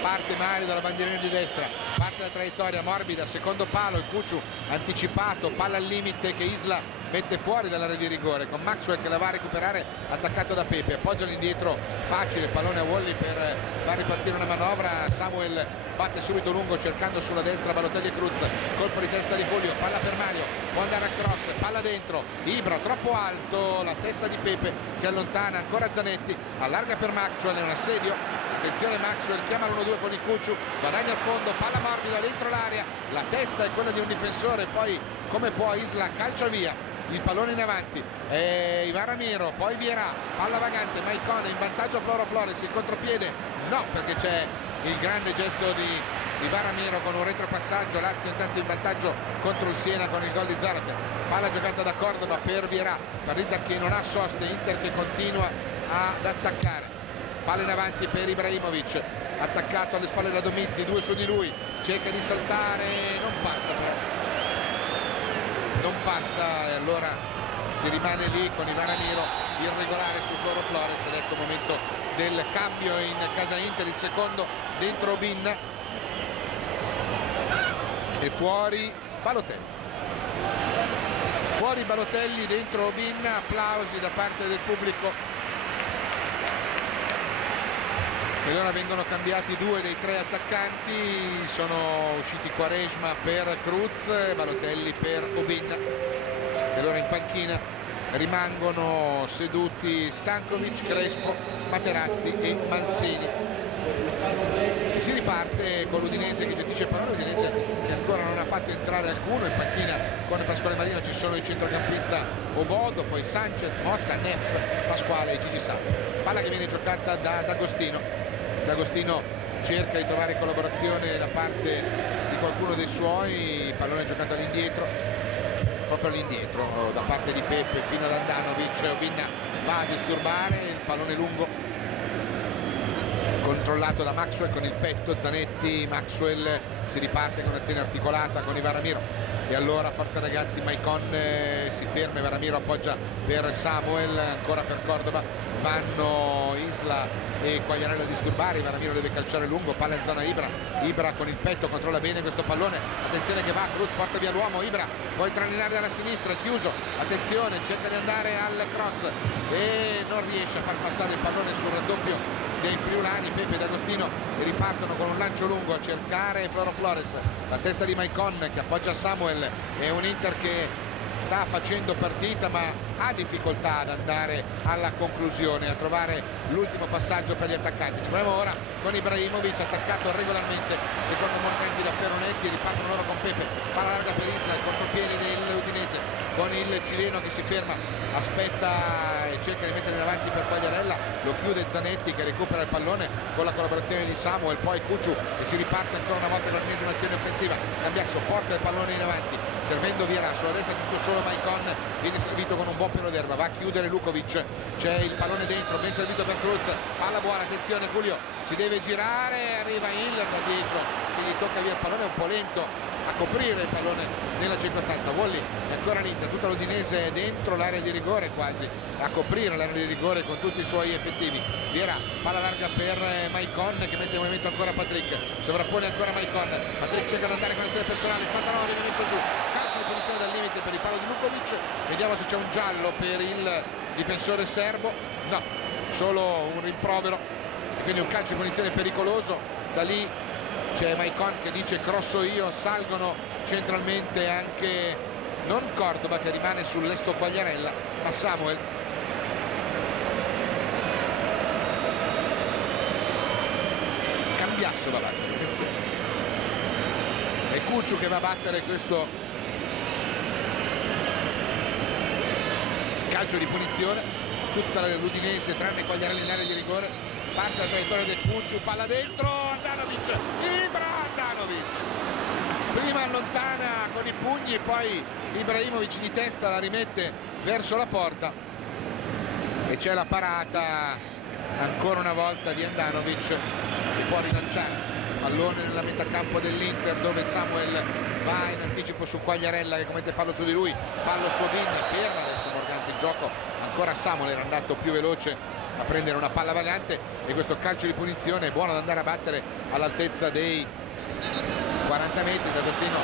Parte Mario dalla bandierina di destra, parte la traiettoria morbida, secondo palo, il Cucciu anticipato, palla al limite che Isla mette fuori dall'area di rigore, con Maxwell che la va a recuperare attaccato da Pepe, appoggia all'indietro facile, pallone a Wally per far ripartire una manovra. Samuel batte subito lungo cercando sulla destra Balotelli e Cruz, colpo di testa di Julio, palla per Mario, può andare a cross, palla dentro, Ibra troppo alto, la testa di Pepe che allontana ancora Zanetti, allarga per Maxwell, è un assedio, attenzione Maxwell, chiama l'1-2 con il Cucciu, guadagna al fondo, palla morbida dentro l'area, la testa è quella di un difensore, poi come può Isla calcia via il pallone in avanti, Varamiro, poi Vierà, palla vagante, Maicon in vantaggio Flores, il contropiede no, perché c'è il grande gesto di Varamiro con un retropassaggio, Lazio intanto in vantaggio contro il Siena con il gol di Zárate, palla giocata da Cordova per Vierà, partita che non ha soste, Inter che continua ad attaccare, palla in avanti per Ibrahimovic, attaccato alle spalle da Domizzi, 2 su di lui, cerca di saltare, non passa e allora si rimane lì con Varamiro irregolare su Flores ed ecco il momento del cambio in casa Inter, il secondo dentro Obin e fuori Balotelli, dentro Obin, applausi da parte del pubblico. E allora vengono cambiati 2 dei 3 attaccanti, sono usciti Quaresma per Cruz, Balotelli per Obin. E allora in panchina rimangono seduti Stankovic, Crespo, Materazzi e Mancini. E si riparte con l'Udinese che gestisce il pallone, l'Udinese che ancora non ha fatto entrare alcuno, in panchina con Pasquale Marino ci sono il centrocampista Obodo, poi Sanchez, Motta, Neff, Pasquale e Gigi Sa. Palla che viene giocata da D'Agostino cerca di trovare collaborazione da parte di qualcuno dei suoi, pallone giocato all'indietro, proprio all'indietro da parte di Pepe fino ad Andanovic, Obinna va a disturbare, il pallone lungo controllato da Maxwell con il petto, Zanetti, Maxwell si riparte con azione articolata con Varamiro e allora forza ragazzi, Maicon si ferma, Varamiro appoggia per Samuel, ancora per Cordova, vanno Isla e Quagliarella a disturbare, Varamiro deve calciare lungo, palla in zona Ibra con il petto controlla bene questo pallone, attenzione che va, Cruz porta via l'uomo, Ibra poi tranlinare dalla sinistra, chiuso, attenzione, cerca di andare al cross e non riesce a far passare il pallone sul raddoppio dei friulani, Pepe e D'Agostino ripartono con un lancio lungo a cercare Flores, la testa di Maicon che appoggia Samuel, è un Inter che sta facendo partita ma ha difficoltà ad andare alla conclusione, a trovare l'ultimo passaggio per gli attaccanti. Ci proviamo ora con Ibrahimovic attaccato regolarmente secondo Morganti da Ferronetti, ripartono loro con Pepe, palla larga per Isla, il contropiede dell'Udinese con il cileno che si ferma, aspetta e cerca di mettere in avanti per Quagliarella, lo chiude Zanetti che recupera il pallone con la collaborazione di Samuel, poi Cucciu e si riparte ancora una volta con l'ennesima azione offensiva, Cambiasso porta il pallone in avanti servendo Vierà, sulla destra tutto solo Maicon, viene servito con un buon pieno d'erba, va a chiudere Lukovic, c'è il pallone dentro, ben servito per Cruz, palla buona, attenzione Julio, si deve girare, arriva Hiller da dietro che gli tocca via il pallone, è un po' lento a coprire il pallone nella circostanza. Wally è ancora l'Inter, tutta l'Udinese dentro l'area di rigore quasi, a coprire l'area di rigore con tutti i suoi effettivi. Vierà, palla larga per Maicon che mette in movimento ancora Patrick, sovrappone ancora Maicon, Patrick cerca di andare con azione personale, Santanò viene messo giù, calcio di punizione dal limite per il palo di Lukovic, vediamo se c'è un giallo per il difensore serbo, no, solo un rimprovero e quindi un calcio di punizione pericoloso. Da lì c'è Maicon che dice crosso io, salgono centralmente anche non Cordoba che rimane sul lesto Quagliarella, ma Samuel. Cambiasso va a battere, attenzione, è Cucciu che va a battere questo calcio di punizione. Tutta l'Udinese tranne Quagliarella in area di rigore, parte la traiettoria del Cucciu, palla dentro, Andanovic, Ibra Andanovic prima allontana con i pugni, poi Ibrahimovic di testa la rimette verso la porta e c'è la parata ancora una volta di Andanovic che può rilanciare pallone nella metà campo dell'Inter, dove Samuel va in anticipo su Quagliarella che commette fallo su di lui, fallo su Obin, ferma adesso Morganti il gioco, ancora Samuel era andato più veloce a prendere una palla vagante e questo calcio di punizione è buono ad andare a battere all'altezza dei 40 metri. D'Agostino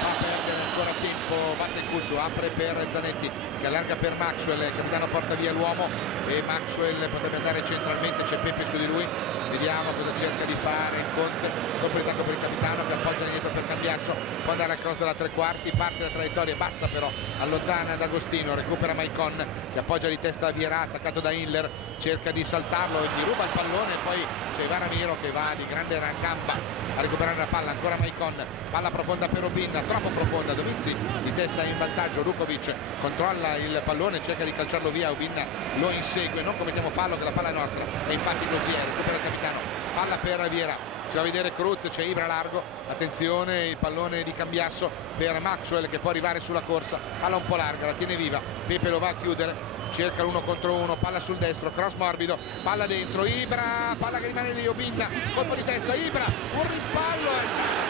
fa perdere ancora tempo, batte il Cucciu, apre per Zanetti che allarga per Maxwell, il capitano porta via l'uomo e Maxwell potrebbe andare centralmente, c'è Pepe su di lui, vediamo cosa cerca di fare Conte, colpo di tacco per il capitano che appoggia indietro per Cambiasso, può andare a cross dalla tre quarti, parte la traiettoria bassa però, allontana D'Agostino, recupera Maicon che appoggia di testa a Vierà, attaccato da Hiller, cerca di saltarlo e gli ruba il pallone e poi c'è Ivan Ramiro che va di grande gamba a recuperare la palla, ancora Maicon, palla profonda per Obin, troppo profonda, Dovizzi di testa in vantaggio, Lukovic controlla il pallone, cerca di calciarlo via, Obin lo insegue, non commettiamo fallo che la palla è nostra e infatti così è, recupera il capitano, palla per Vieira, si va a vedere Cruz, c'è Ibra largo, attenzione il pallone di Cambiasso per Maxwell che può arrivare sulla corsa, palla un po' larga, la tiene viva, Pepe lo va a chiudere, cerca l'uno contro uno, palla sul destro, cross morbido, palla dentro, Ibra, palla che rimane lì, Obin, colpo di testa, Ibra, un rimpallo e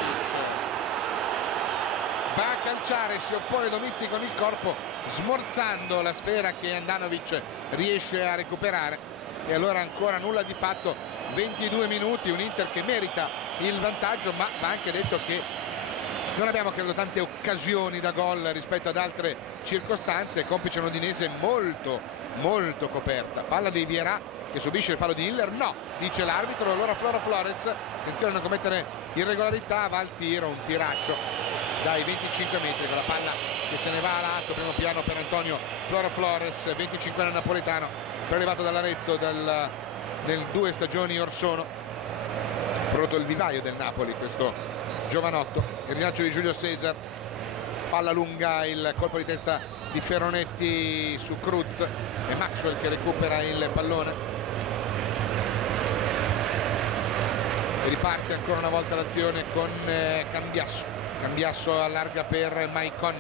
va a calciare, si oppone Dovizzi con il corpo smorzando la sfera che Andanovic riesce a recuperare e allora ancora nulla di fatto, 22 minuti, un Inter che merita il vantaggio, ma va anche detto che non abbiamo credo tante occasioni da gol rispetto ad altre circostanze, complice un Udinese molto coperta, palla di Vierà che subisce il fallo di Hiller, no, dice l'arbitro, allora Floro Flores, attenzione a non commettere irregolarità, va al tiro, un tiraccio dai 25 metri con la palla che se ne va a lato, primo piano per Antonio Floro Flores, 25enne napoletano, prelevato dall'Arezzo nel 2 stagioni or sono, prodotto il vivaio del Napoli questo giovanotto, il rilancio di Giulio Cesar, palla lunga, il colpo di testa di Ferronetti su Cruz e Maxwell che recupera il pallone e riparte ancora una volta l'azione con Cambiasso allarga per Maicon,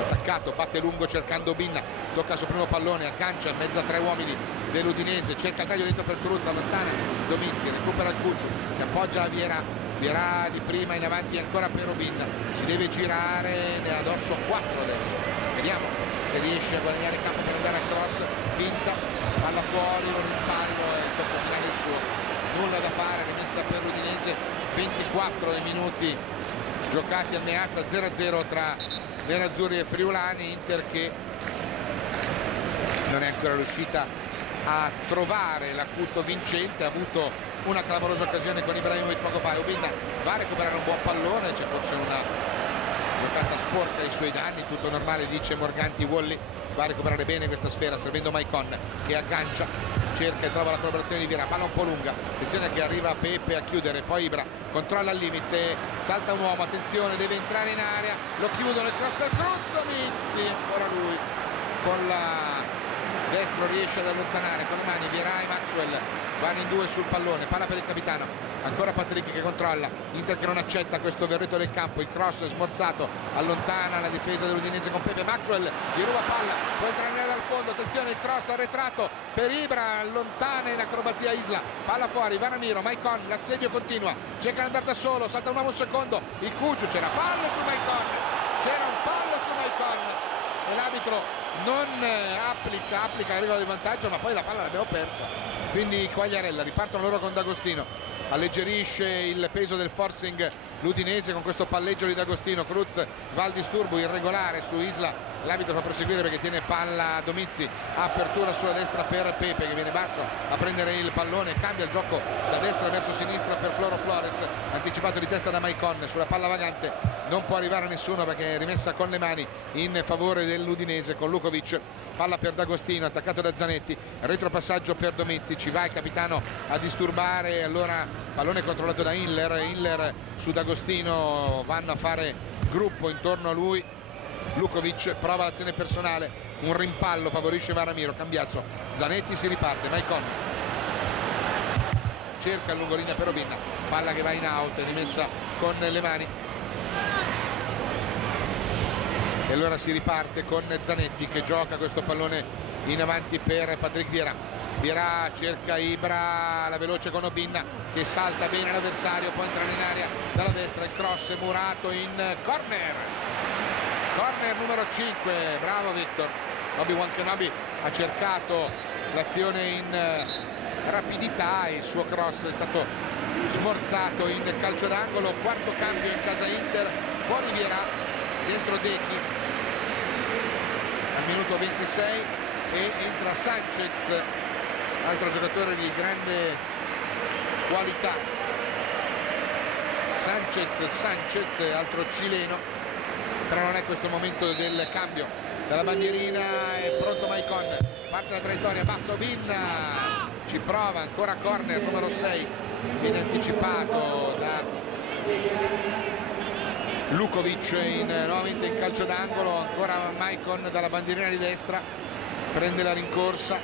attaccato, batte lungo cercando Binna, tocca il suo primo pallone, aggancia in mezzo a tre uomini dell'Udinese, cerca il taglio dentro per Cruz, allontana Dovizzi, recupera il Cucciu che appoggia a Vierà di prima in avanti ancora per Obin, si deve girare, ne ha addosso 4 adesso, vediamo se riesce a guadagnare campo per andare a cross, finta, palla fuori, un rimpallo e il tocco finale il suo, nulla da fare, rimessa per l'Udinese, 24 minuti giocati a Meazza, 0-0 tra nerazzurri e friulani, Inter che non è ancora riuscita a trovare l'acuto vincente, ha avuto una clamorosa occasione con Ibrahimovic poco fa, Obinna va a recuperare un buon pallone, c'è forse una giocata sporca ai suoi danni, tutto normale dice Morganti, Wally va a recuperare bene questa sfera servendo Maicon che aggancia, cerca e trova la collaborazione di Vierà, palla un po' lunga, attenzione che arriva Pepe a chiudere, poi Ibra controlla al limite, salta un uomo, attenzione deve entrare in area, lo chiudono, il cross per Cruz, Mizzi, ancora lui con la destro riesce ad allontanare con le mani Vierà e Maxwell vanno in due sul pallone, palla per il capitano, ancora Patrick che controlla, Inter che non accetta questo verretto del campo, il cross è smorzato, allontana la difesa dell'Udinese con Pepe, Maxwell gli ruba palla, può entrare dal fondo, attenzione il cross arretrato per Ibra, allontana in acrobazia Isla, palla fuori, Vanamiro, Maicon, l'assedio continua, cerca di andare da solo, salta un uomo un secondo, il Cucciu, c'era fallo su Maicon, c'era un fallo su Maicon e l'arbitro non applica la regola del vantaggio, ma poi la palla l'abbiamo persa, quindi Quagliarella, ripartono loro con D'Agostino, alleggerisce il peso del forcing l'Udinese con questo palleggio di D'Agostino, Cruz va al disturbo irregolare su Isla l'arbitro fa proseguire perché tiene palla Domizzi, apertura sulla destra per Pepe che viene basso a prendere il pallone, cambia il gioco da destra verso sinistra per Floro Flores, anticipato di testa da Maicon, sulla palla vagante non può arrivare nessuno perché è rimessa con le mani in favore dell'Udinese con Lukovic, palla per D'Agostino, attaccato da Zanetti, retropassaggio per Domizzi, ci va il capitano a disturbare, allora pallone controllato da Hiller su D'Agostino, vanno a fare gruppo intorno a lui, Lukovic prova l'azione personale, un rimpallo favorisce Varamiro, Cambiasso, Zanetti, si riparte, Maicon cerca il lungolinea per Obinna, palla che va in out, rimessa con le mani e allora si riparte con Zanetti che gioca questo pallone in avanti per Patrick Vieira cerca Ibra, la veloce con Obinna che salta bene l'avversario, poi entrare in area dalla destra, il cross è murato in corner numero 5, bravo Victor. Obi-Wan Kenobi ha cercato l'azione in rapidità e il suo cross è stato smorzato in calcio d'angolo, quarto cambio in casa Inter, fuori Vieira, dentro Dechi al minuto 26 e entra Sanchez, altro giocatore di grande qualità, Sanchez altro cileno, però non è questo il momento del cambio. Dalla bandierina è pronto Maicon, parte la traiettoria bassa Obinna, ci prova ancora corner numero 6, viene anticipato da Lukovic nuovamente in calcio d'angolo, ancora Maicon dalla bandierina di destra, prende la rincorsa,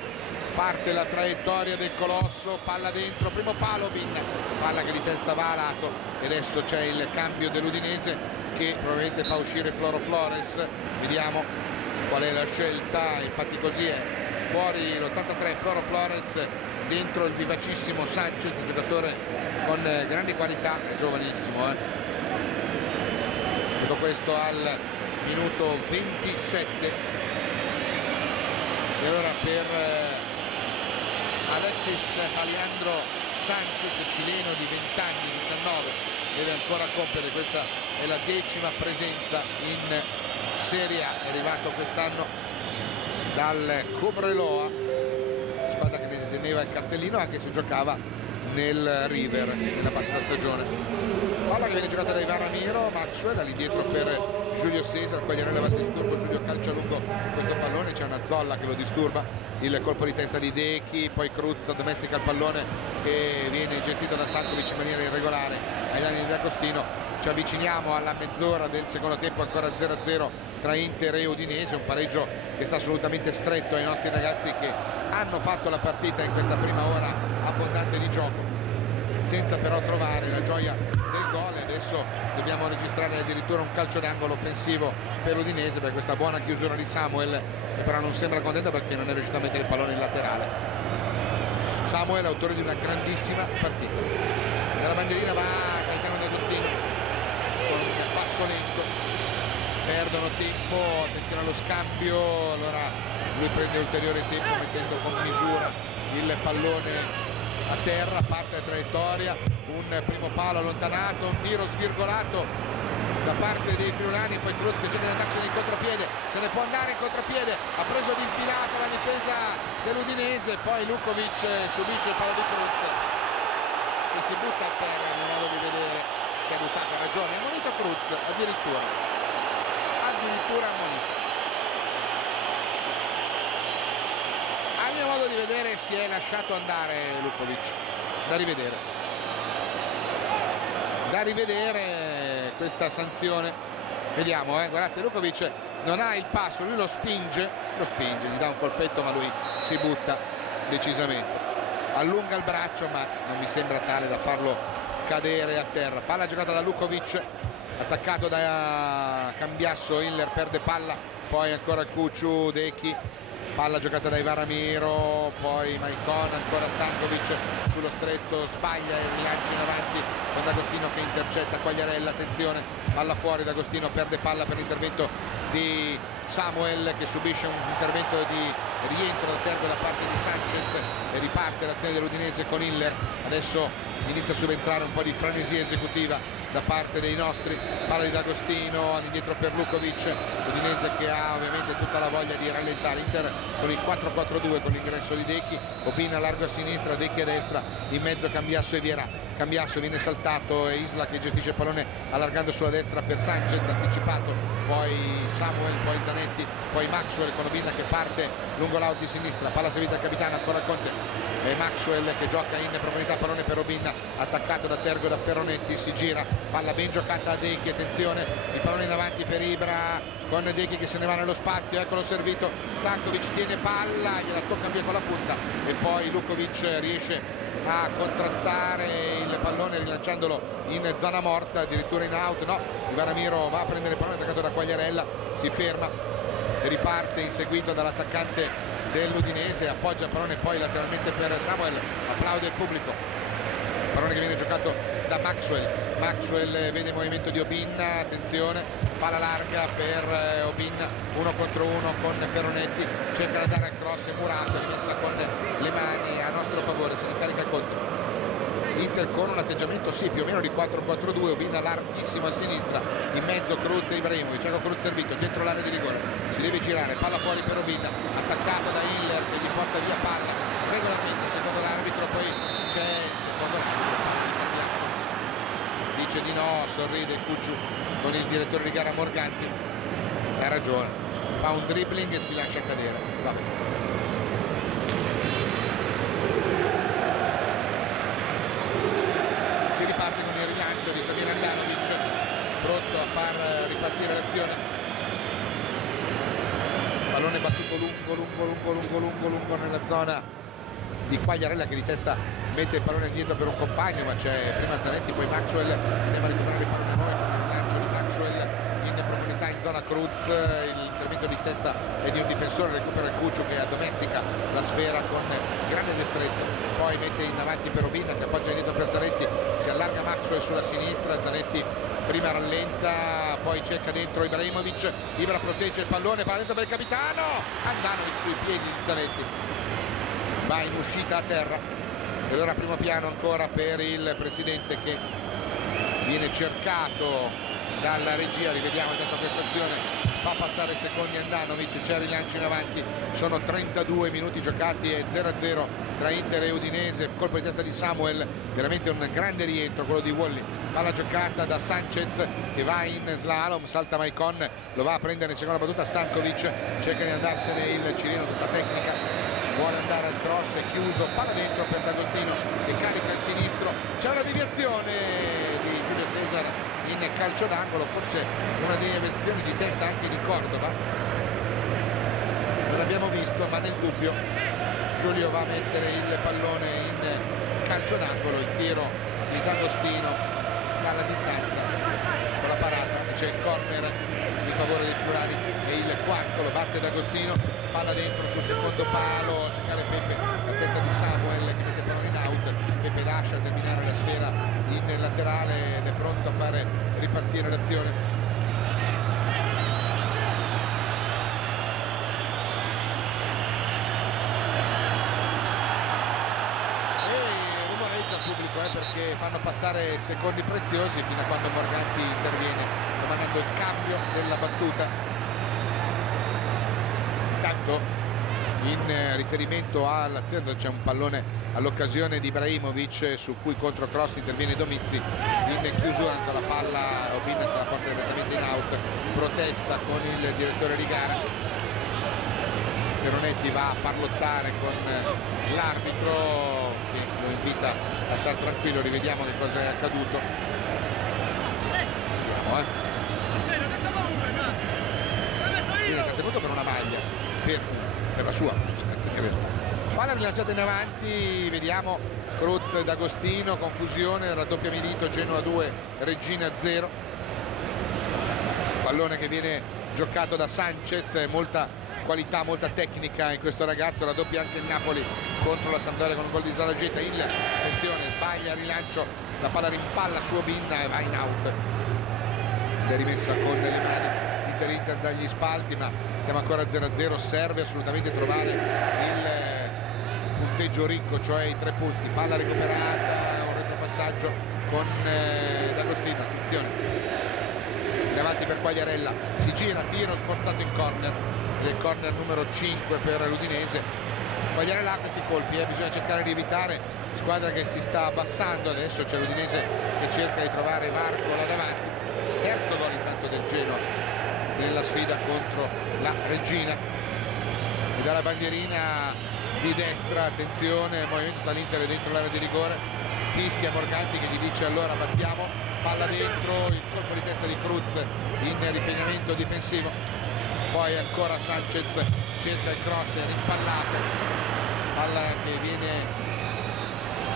parte la traiettoria del colosso, palla dentro, primo palo Obinna, palla che di testa va a lato e adesso c'è il cambio dell'Udinese che probabilmente fa uscire Floro Flores, vediamo qual è la scelta, infatti così è, fuori l'83 Floro Flores, dentro il vivacissimo Sanchez, giocatore con grandi qualità, giovanissimo. Tutto questo al minuto 27 e allora per Alexis Alejandro Sanchez, cileno di 20 anni, 19, deve ancora compiere, questa è la 10ª presenza in Serie A, è arrivato quest'anno dal Cobreloa, squadra che ne teneva il cartellino anche se giocava nel River nella passata stagione. Palla che viene giocata da Ivan Ramiro, Maxwell lì dietro per Giulio Cesar, Quagliarella va al disturbo, Giulio calcia lungo questo pallone, c'è una Zolla che lo disturba, il colpo di testa di Dechi, poi Cruz domestica il pallone che viene gestito da Stankovic in maniera irregolare ai danni di D'Agostino. Ci avviciniamo alla mezz'ora del secondo tempo, ancora 0-0 tra Inter e Udinese, un pareggio che sta assolutamente stretto ai nostri ragazzi che hanno fatto la partita in questa prima ora abbondante di gioco, senza però trovare la gioia del gol. Adesso dobbiamo registrare addirittura un calcio d'angolo offensivo per l'Udinese per questa buona chiusura di Samuel, che però non sembra contento perché non è riuscito a mettere il pallone in laterale. Samuel, autore di una grandissima partita. Dalla bandierina va Gaetano D'Agostino con un passo lento, perdono tempo, attenzione allo scambio, allora lui prende ulteriore tempo mettendo con misura il pallone a terra, parte la traiettoria, un primo palo allontanato, un tiro svirgolato da parte dei friulani, poi Cruz che cerca di andarsene in contropiede, se ne può andare in contropiede, ha preso di infilata la difesa dell'Udinese, poi Lukovic subisce il palo di Cruz che si butta a terra, in modo di vedere, si è buttato, ha ragione, ammonito Cruz addirittura ammonito. A mio modo di vedere si è lasciato andare Lukovic, da rivedere questa sanzione, vediamo, guardate, Lukovic non ha il passo, lui lo spinge, gli dà un colpetto ma lui si butta decisamente, allunga il braccio ma non mi sembra tale da farlo cadere a terra. Palla giocata da Lukovic, attaccato da Cambiasso, Hiller perde palla, poi ancora Cucciu, Dechi, palla giocata da Ivan Ramiro, poi Maicon, ancora Stankovic sullo stretto, sbaglia e rilancia in avanti con D'Agostino che intercetta Quagliarella, attenzione, palla fuori, D'Agostino perde palla per l'intervento di Samuel che subisce un intervento di rientro da terra da parte di Sanchez e riparte l'azione dell'Udinese con Hiller. Adesso inizia a subentrare un po' di frenesia esecutiva da parte dei nostri. Palla di D'Agostino, all'indietro per Lukovic, l'Udinese che ha ovviamente tutta la voglia di rallentare. Inter con il 4-4-2 con l'ingresso di Dechi, Opina largo a sinistra, Dechi a destra, in mezzo Cambiasso e Vierà. Cambiasso viene saltato e Isla che gestisce il pallone allargando sulla destra per Sanchez, anticipato, poi Samuel, poi Zanetti, poi Maxwell con Obinna che parte lungo l'out di sinistra, palla servita al capitano, ancora Conte e Maxwell che gioca in profondità, pallone per Obinna, attaccato da Tergo e da Ferronetti, si gira, palla ben giocata a Dechi, attenzione, il pallone in avanti per Ibra con Dechi che se ne va nello spazio, eccolo servito, Stankovic tiene palla, gliela tocca via con la punta e poi Lukovic riesce a contrastare il pallone rilanciandolo in zona morta, addirittura in out, no, Ivanamiro va a prendere il pallone attaccato da Quagliarella, si ferma e riparte inseguito dall'attaccante dell'Udinese, appoggia il pallone poi lateralmente per Samuel, applaude il pubblico, pallone che viene giocato da Maxwell vede il movimento di Obinna, attenzione, palla larga per Obinna, 1 contro 1 con Ferronetti, cerca di dare al cross e Murato, rimessa con le mani a nostro favore, se ne carica Conte. Inter con un atteggiamento sì più o meno di 4-4-2, Obinna larghissimo a sinistra, in mezzo Cruz e Ibrahimovic, ecco Cruz servito dentro l'area di rigore, si deve girare, palla fuori per Obinna, attaccato da Hiller che gli porta via palla regolarmente secondo l'arbitro, poi c'è secondo l'arbitro dice di no, sorride Cucciu con il direttore di gara Morganti, ha ragione, fa un dribbling e si lascia cadere. Va. Si riparte con il rilancio di Samir Handanovic, pronto a far ripartire l'azione, pallone battuto lungo nella zona di Quagliarella che di testa mette il pallone indietro per un compagno, ma c'è prima Zanetti, poi Maxwell, andiamo a recuperare il pallone noi con il lancio di Maxwell in profondità in zona Cruz, l'intervento di testa è di un difensore, recupera il Cucciu che addomestica la sfera con grande destrezza, poi mette in avanti per Obinna che appoggia indietro per Zanetti, si allarga Maxwell sulla sinistra, Zanetti prima rallenta, poi cerca dentro Ibrahimovic, Ibra protegge il pallone, palla dentro per il capitano, Handanovic sui piedi di Zanetti, va in uscita a terra e allora primo piano ancora per il presidente che viene cercato dalla regia, rivediamo intanto questa azione, fa passare secondi Handanovic, c'è rilancio in avanti, sono 32 minuti giocati e 0-0 tra Inter e Udinese, colpo di testa di Samuel, veramente un grande rientro quello di Wally, palla giocata da Sanchez che va in slalom, salta Maicon, lo va a prendere in seconda battuta Stankovic, cerca di andarsene il cileno, tutta tecnica, vuole andare al cross, è chiuso, palla dentro per D'Agostino che carica il sinistro, c'è una deviazione di Giulio Cesar in calcio d'angolo, forse una deviazione di testa anche di Cordova, non l'abbiamo visto, ma nel dubbio Giulio va a mettere il pallone in calcio d'angolo, il tiro di D'Agostino dalla distanza con la parata, c'è il corner in favore dei Friulani e il quarto lo batte D'Agostino, palla dentro sul secondo palo, a cercare Pepe, la testa di Samuel che mette il pallone in out, Pepe lascia terminare la sfera in laterale ed è pronto a fare ripartire l'azione. Pubblico perché fanno passare secondi preziosi fino a quando Morganti interviene comandando il cambio della battuta. Intanto in riferimento all'azione c'è un pallone all'occasione di Ibrahimovic su cui contro cross interviene Domizzi in chiusura, la palla Obinna se la porta direttamente in out, protesta con il direttore di gara, Ferronetti va a parlottare con l'arbitro che lo invita a stare tranquillo, rivediamo che cosa è accaduto. Vediamo, viene trattenuto per una maglia per la sua, palla rilanciata in avanti, vediamo Cruz e D'Agostino, confusione, raddoppia Milito, Genoa 2 Reggina 0, pallone che viene giocato da Sanchez, molta qualità, molta tecnica in questo ragazzo, raddoppia anche il Napoli contro la Sampdoria con un gol di Zalageta, attenzione, sbaglia il rilancio, la palla rimpalla su Obinna e va in out ed è rimessa con le mani Inter dagli spalti, ma siamo ancora 0-0, serve assolutamente trovare il punteggio ricco, cioè i 3 punti, palla recuperata, un retropassaggio con D'Agostino, attenzione, in avanti per Quagliarella, si gira, tiro sforzato in corner, ed è il corner numero 5 per l'Udinese. Quagliarella ha questi colpi, bisogna cercare di evitare, squadra che si sta abbassando, adesso c'è l'Udinese che cerca di trovare varco là davanti, terzo gol intanto del Genoa nella sfida contro la Reggina, e dalla bandierina di destra, attenzione, movimento dall'Inter dentro l'area di rigore, fischia Morganti che gli dice allora battiamo, palla dentro, il colpo di testa di Cruz in ripiegamento difensivo, poi ancora Sanchez cerca il cross, è rimpallato, palla che viene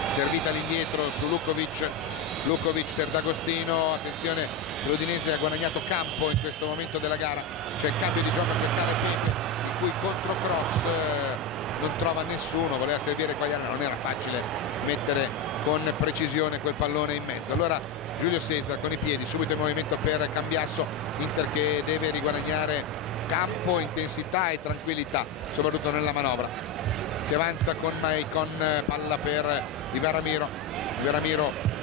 servita all'indietro su Lukovic per D'Agostino, attenzione, l'Udinese ha guadagnato campo in questo momento della gara, c'è il cambio di gioco a cercare Pepe, in cui controcross non trova nessuno, voleva servire Quagliarella, non era facile mettere con precisione quel pallone in mezzo. Allora Giulio Cesar con i piedi, subito in movimento per Cambiasso, Inter che deve riguadagnare campo, intensità e tranquillità, soprattutto nella manovra. Si avanza con Maicon, palla per Iveramiro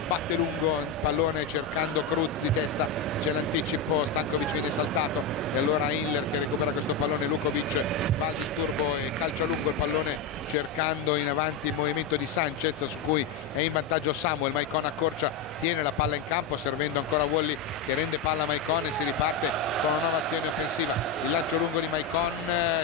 batte lungo il pallone cercando Cruz di testa, c'è l'anticipo, Stankovic viene saltato e allora Hiller che recupera questo pallone, Lukovic va al disturbo e calcia lungo il pallone cercando in avanti il movimento di Sanchez, su cui è in vantaggio Samuel. Maicon accorcia, tiene la palla in campo servendo ancora Wally che rende palla a Maicon e si riparte con una nuova azione offensiva. Il lancio lungo di Maicon,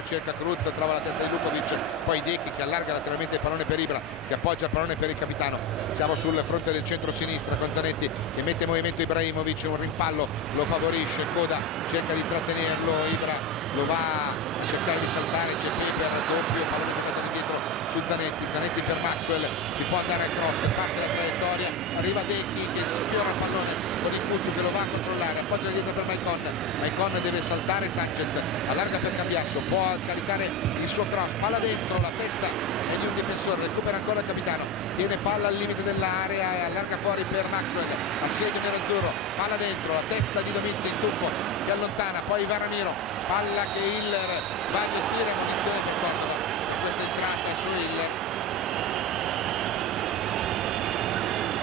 cerca Cruz, trova la testa di Lukovic, poi Dechi che allarga lateralmente il pallone per Ibra che appoggia il pallone per il capitano. Siamo sul fronte del centro-sinistra con Zanetti che mette in movimento Ibrahimovic, un rimpallo lo favorisce, Coda cerca di trattenerlo, Ibra lo va a cercare di saltare, c'è Pepe al raddoppio, pallone giocato indietro su Zanetti per Maxwell, si può andare al cross, parte la traiettoria, arriva Dechi che sfiora il pallone con il Cuccio che lo va a controllare, appoggia dietro per Maicon deve saltare, Sanchez allarga per Cambiasso, può caricare il suo cross, palla dentro, la testa è di un difensore, recupera ancora il capitano, tiene palla al limite dell'area e allarga fuori per Maxwell, assegno nerazzurro, palla dentro, la testa di Domizzi in tuffo che allontana, poi Iveramiro, palla che Hiller va a gestire, munizione per Cordova e questa entrata su Hiller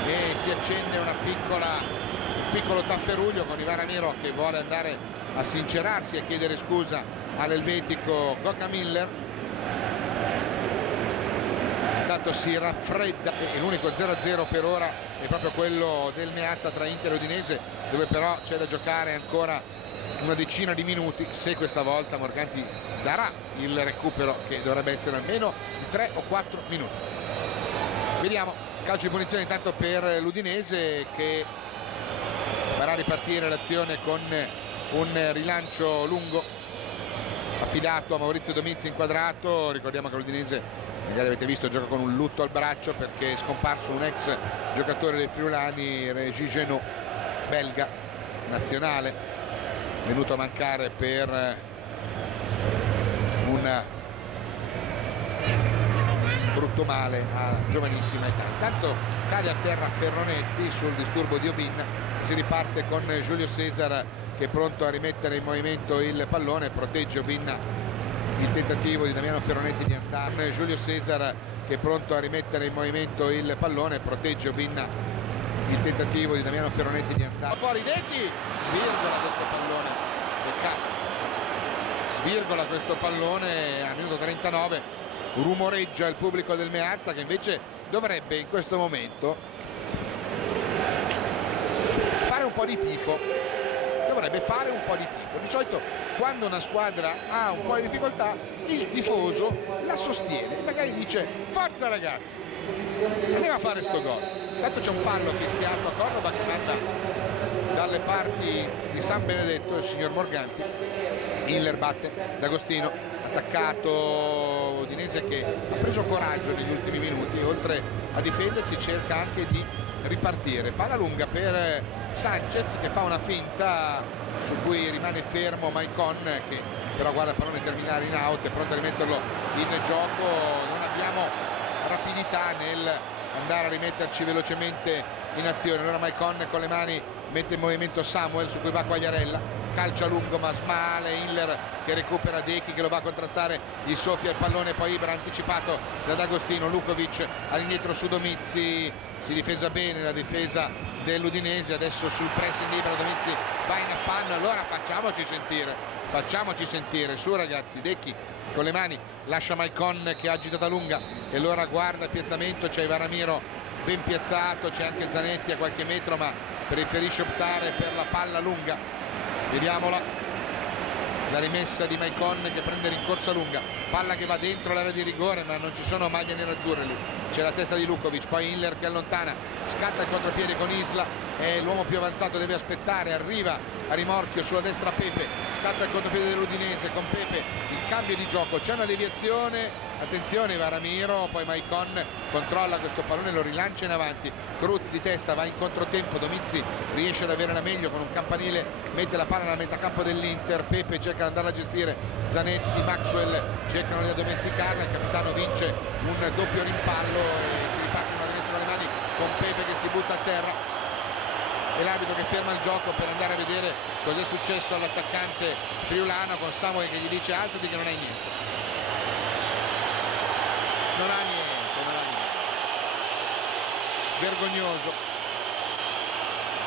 e si accende un piccolo tafferuglio con Iveramiro che vuole andare a sincerarsi e chiedere scusa all'elvetico Goka Miller. Intanto si raffredda e l'unico 0-0 per ora è proprio quello del Meazza tra Inter e Udinese, dove però c'è da giocare ancora una decina di minuti, se questa volta Morganti darà il recupero che dovrebbe essere almeno di 3 o 4 minuti. Vediamo, calcio di punizione intanto per l'Udinese che farà ripartire l'azione con un rilancio lungo affidato a Maurizio Domizzi inquadrato. Ricordiamo che l'Udinese, magari avete visto, gioca con un lutto al braccio perché è scomparso un ex giocatore dei friulani, Régis Genot, belga, nazionale, venuto a mancare per un brutto male a giovanissima età. Intanto cade a terra Ferronetti sul disturbo di Obin, si riparte con Giulio Cesar che è pronto a rimettere in movimento il pallone, protegge Obin il tentativo di Damiano Ferronetti di andare, Giulio Cesar che è pronto a rimettere in movimento il pallone, protegge Obin il tentativo di Damiano Ferronetti di andare fuori, Dechi svirgola questo pallone, peccato, svirgola questo pallone a minuto 39, rumoreggia il pubblico del Meazza che invece dovrebbe in questo momento fare un po' di tifo, di solito quando una squadra ha un po' di difficoltà il tifoso la sostiene, magari dice forza ragazzi, andiamo a fare sto gol. Intanto c'è un fallo fischiato a Cordova che manda dalle parti di San Benedetto il signor Morganti. Hiller batte D'Agostino, attaccato Udinese che ha preso coraggio negli ultimi minuti, oltre a difendersi cerca anche di ripartire, palla lunga per Sanchez che fa una finta su cui rimane fermo Maicon che però guarda il pallone terminare in out, è pronto a rimetterlo in gioco, non abbiamo rapidità nel andare a rimetterci velocemente in azione. Allora Maicon con le mani mette in movimento Samuel su cui va Quagliarella calcia lungo ma smale, Hiller che recupera Dechi che lo va a contrastare, gli soffia il pallone, poi Ibra anticipato da D'Agostino, Lukovic all'indietro su Domizzi, si difesa bene la difesa dell'Udinese, adesso sul pressing Ibra, Domizzi va in affanno, allora facciamoci sentire, su ragazzi, Dechi con le mani lascia Maicon che agita da lunga e allora guarda il piazzamento, c'è Varamiro ben piazzato, c'è anche Zanetti a qualche metro ma preferisce optare per la palla lunga. Vediamola, la rimessa di Maicon che prende rincorsa lunga, palla che va dentro l'area di rigore ma non ci sono maglie nerazzurre lì, c'è la testa di Lukovic, poi Hiller che allontana, scatta il contropiede con Isla, è l'uomo più avanzato, deve aspettare, arriva a rimorchio sulla destra Pepe, scatta il contropiede dell'Udinese con Pepe, il cambio di gioco, c'è una deviazione, attenzione Varamiro, poi Maicon controlla questo pallone, lo rilancia in avanti, Cruz di testa va in controtempo, Domizzi riesce ad avere la meglio con un campanile, mette la palla nella metà campo dell'Inter, Pepe cerca di andare a gestire, Zanetti, Maxwell cercano di addomesticarla, il capitano vince un doppio rimpallo e si riparte una rimessa con le mani con Pepe che si butta a terra e l'arbitro che ferma il gioco per andare a vedere cos'è successo all'attaccante friulano, con Samuel che gli dice alzati che non hai niente. Non ha niente.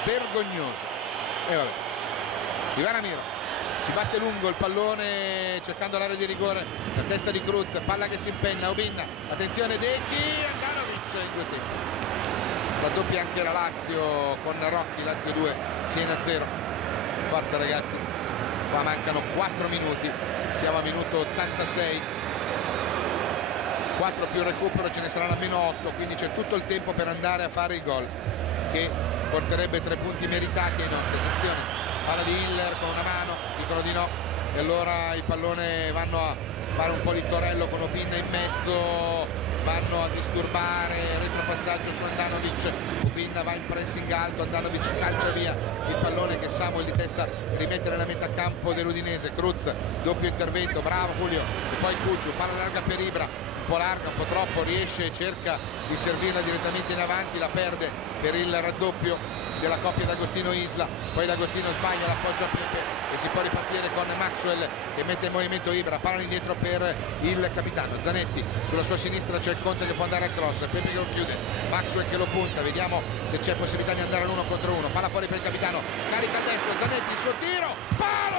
Vergognoso. E vabbè. Di Varamiro si batte lungo il pallone cercando l'area di rigore, la testa di Cruz, palla che si impenna, Obinna, attenzione Dechi, Andanovic in due tempi. Raddoppia anche la Lazio con Rocchi, Lazio 2, Siena 0. Forza ragazzi, qua mancano 4 minuti, siamo a minuto 86, 4 più recupero, ce ne saranno almeno 8, quindi c'è tutto il tempo per andare a fare il gol che porterebbe 3 punti meritati ai nostri. Attenzione, palla di Hiller con una mano, dicono di no e allora il pallone vanno a fare un po' di torello con Obinna in mezzo, vanno a disturbare, retropassaggio su Andanovic, Obinna va in pressing alto, Andanovic calcia via il pallone che Samuel di testa rimette nella metà campo dell'Udinese, Cruz doppio intervento, bravo Julio, e poi Cucciu, palla larga per Ibra, un po' larga, un po' troppo, riesce e cerca di servirla direttamente in avanti, la perde per il raddoppio della coppia D'Agostino Isla, poi D'Agostino sbaglia l'appoggio a Pepe e si può ripartire con Maxwell che mette in movimento Ibra, palla indietro per il capitano Zanetti, sulla sua sinistra c'è il Conte che può andare al cross, Pepe che lo chiude, Maxwell che lo punta, vediamo se c'è possibilità di andare all'1 contro 1, palla fuori per il capitano, carica al destro, Zanetti, il suo tiro, palo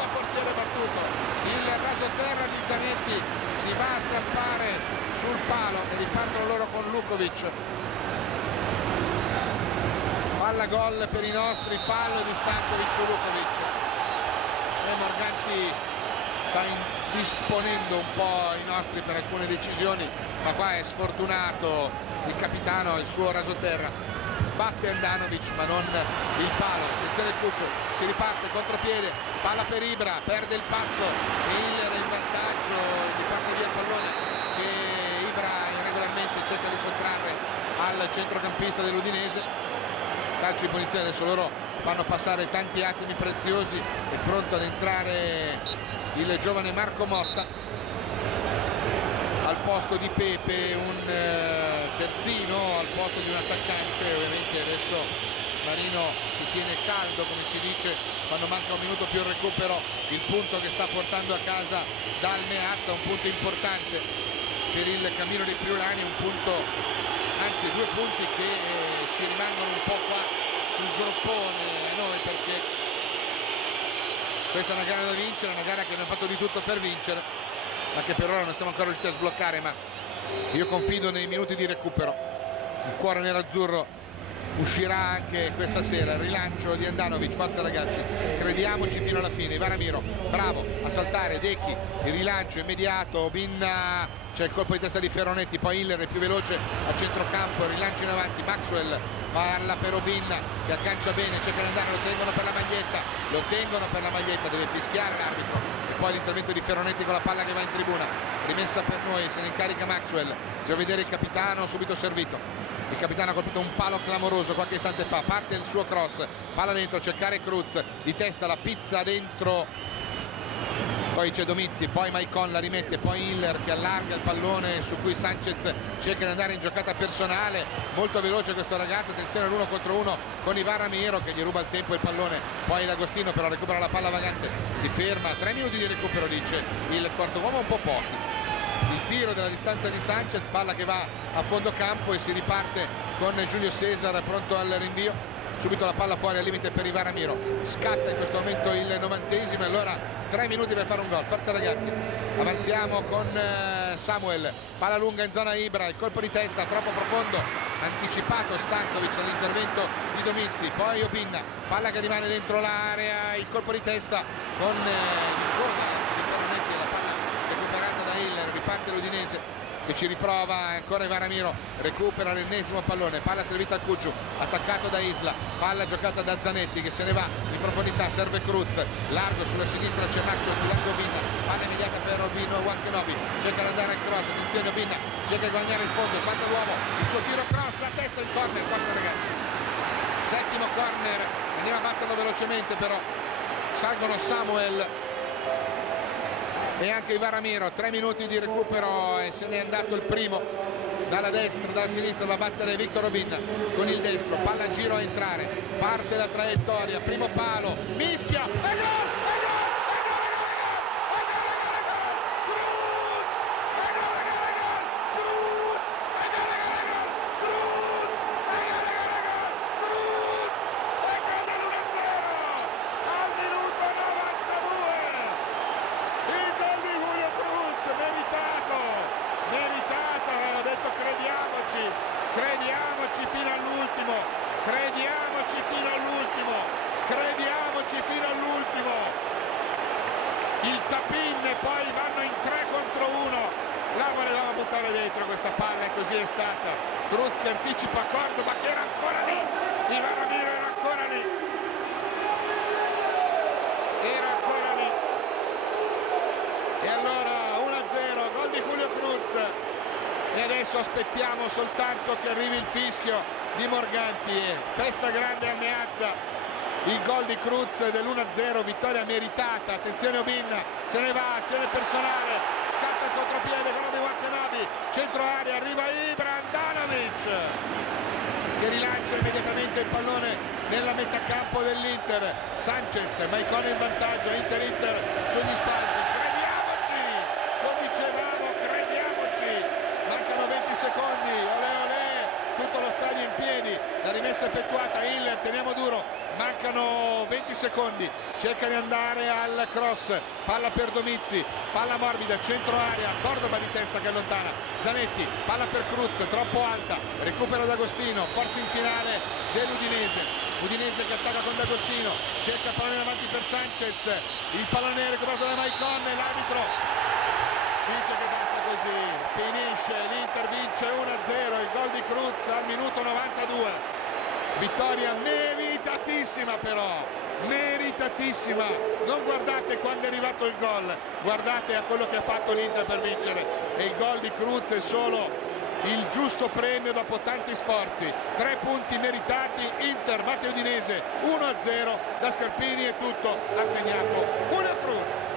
a portiere battuto, il rasoterra di Zanetti si va a stampare sul palo e ripartono loro con Lukovic. Palla gol per i nostri, fallo di Stankovic su Lukovic e Morganti sta indisponendo un po' i nostri per alcune decisioni, ma qua è sfortunato il capitano, il suo rasoterra, batte Andanovic ma non il palo. Attenzione Cuccio, si riparte contropiede, palla per Ibra, perde il passo e Hiller in vantaggio, gli parte via il pallone che Ibra irregolarmente cerca di sottrarre al centrocampista dell'Udinese. Calcio di punizione, adesso loro fanno passare tanti attimi preziosi, è pronto ad entrare il giovane Marco Motta al posto di Pepe, un terzino al posto di un attaccante. Ovviamente adesso Marino si tiene caldo come si dice quando manca un minuto più il recupero, il punto che sta portando a casa dal Meazza, un punto importante per il cammino dei friulani, un punto, anzi 2 punti che ci rimangono un po' qua sul groppone a noi, perché questa è una gara da vincere, una gara che abbiamo fatto di tutto per vincere, ma che per ora non siamo ancora riusciti a sbloccare, ma io confido nei minuti di recupero. Il cuore nerazzurro uscirà anche questa sera, il rilancio di Andanovic, forza ragazzi, crediamoci fino alla fine. Varamiro bravo a saltare, Dechi, il rilancio immediato, Obinna, c'è il colpo di testa di Ferronetti, poi Hiller è più veloce a centrocampo, il rilancio in avanti, Maxwell palla per Obinna che aggancia bene, cerca di andare, lo tengono per la maglietta, deve fischiare l'arbitro, e poi l'intervento di Ferronetti con la palla che va in tribuna, rimessa per noi, se ne incarica Maxwell, si va a vedere il capitano, subito servito. Il capitano ha colpito un palo clamoroso qualche istante fa, parte il suo cross, palla dentro, cercare Cruz, di testa la pizza dentro poi c'è Domizzi, poi Maicon la rimette, poi Hiller che allarga il pallone su cui Sanchez cerca di andare in giocata personale, molto veloce questo ragazzo, attenzione all'1 contro 1 con Ivan Ramiro che gli ruba il tempo e il pallone, poi D'Agostino però recupera la palla vagante, si ferma, 3 minuti di recupero dice il quarto uomo, un po' pochi. Il tiro della distanza di Sanchez, palla che va a fondo campo e si riparte con Giulio Cesar pronto al rinvio. Subito la palla fuori al limite per Ivan Ramiro, scatta in questo momento il 90esimo e allora 3 minuti per fare un gol. Forza ragazzi, avanziamo con Samuel, palla lunga in zona Ibra, il colpo di testa troppo profondo, anticipato Stankovic all'intervento di Domizzi, poi Obinna, palla che rimane dentro l'area, il colpo di testa con la palla recuperata da Hiller, riparte l'Udinese che ci riprova, ancora Ivan Ramiro recupera l'ennesimo pallone, palla servita a Cucciu, attaccato da Isla, palla giocata da Zanetti che se ne va in profondità, serve Cruz, largo sulla sinistra c'è Maccio, di largo Obinna, palla immediata per Obino Wankenobi, cerca di andare al cross, attenzione Obinna, cerca di guadagnare il fondo, salta l'uomo, il suo tiro cross, la testa in corner, forza ragazzi, settimo corner, andiamo a batterlo velocemente però, salgono Samuel e anche Ivan Ramiro, 3 minuti di recupero e se n'è andato il primo dalla destra, dalla sinistra va a battere Victor Obinna con il destro, palla a giro a entrare, parte la traiettoria, primo palo, mischia, e gol! Crediamoci fino all'ultimo, crediamoci fino all'ultimo, il tap-in e poi vanno in 3 contro 1, la volevamo buttare dentro questa palla e così è stata. Cruz che anticipa Cordoba che era ancora lì, Ivan Ramiro era ancora lì, e allora 1-0, gol di Julio Cruz. E adesso aspettiamo soltanto che arrivi il fischio di Morganti, festa grande a Meazza, il gol di Cruz dell'1-0, vittoria meritata, attenzione Obinna, se ne va, azione personale, scatta il contropiede con Obi Wankenobi, centro area, arriva Ibra, Andanovic che rilancia immediatamente il pallone nella metà campo dell'Inter, Sanchez, Maicon in vantaggio, Inter sugli spalti, crediamoci, lo dicevamo, mancano 20 secondi, olè olè, tutto lo stadio in piedi, la rimessa effettuata, Hiller, teniamo duro, mancano 20 secondi, cerca di andare al cross, palla per Domizzi, palla morbida, centro area, Cordoba di testa che allontana, Zanetti, palla per Cruz, troppo alta, recupera D'Agostino, forse in finale dell'Udinese, Udinese che attacca con D'Agostino, cerca il pallone avanti per Sanchez, il pallone recuperato da Maicon e l'arbitro dice che basta così, finisce, l'Inter vince 1-0, il gol di Cruz al minuto 92, vittoria meritatissima però, meritatissima, non guardate quando è arrivato il gol, guardate a quello che ha fatto l'Inter per vincere e il gol di Cruz è solo il giusto premio dopo tanti sforzi, 3 punti meritati, Inter batte Udinese 1-0, da Scarpini è tutto, ha segnato Julio Cruz.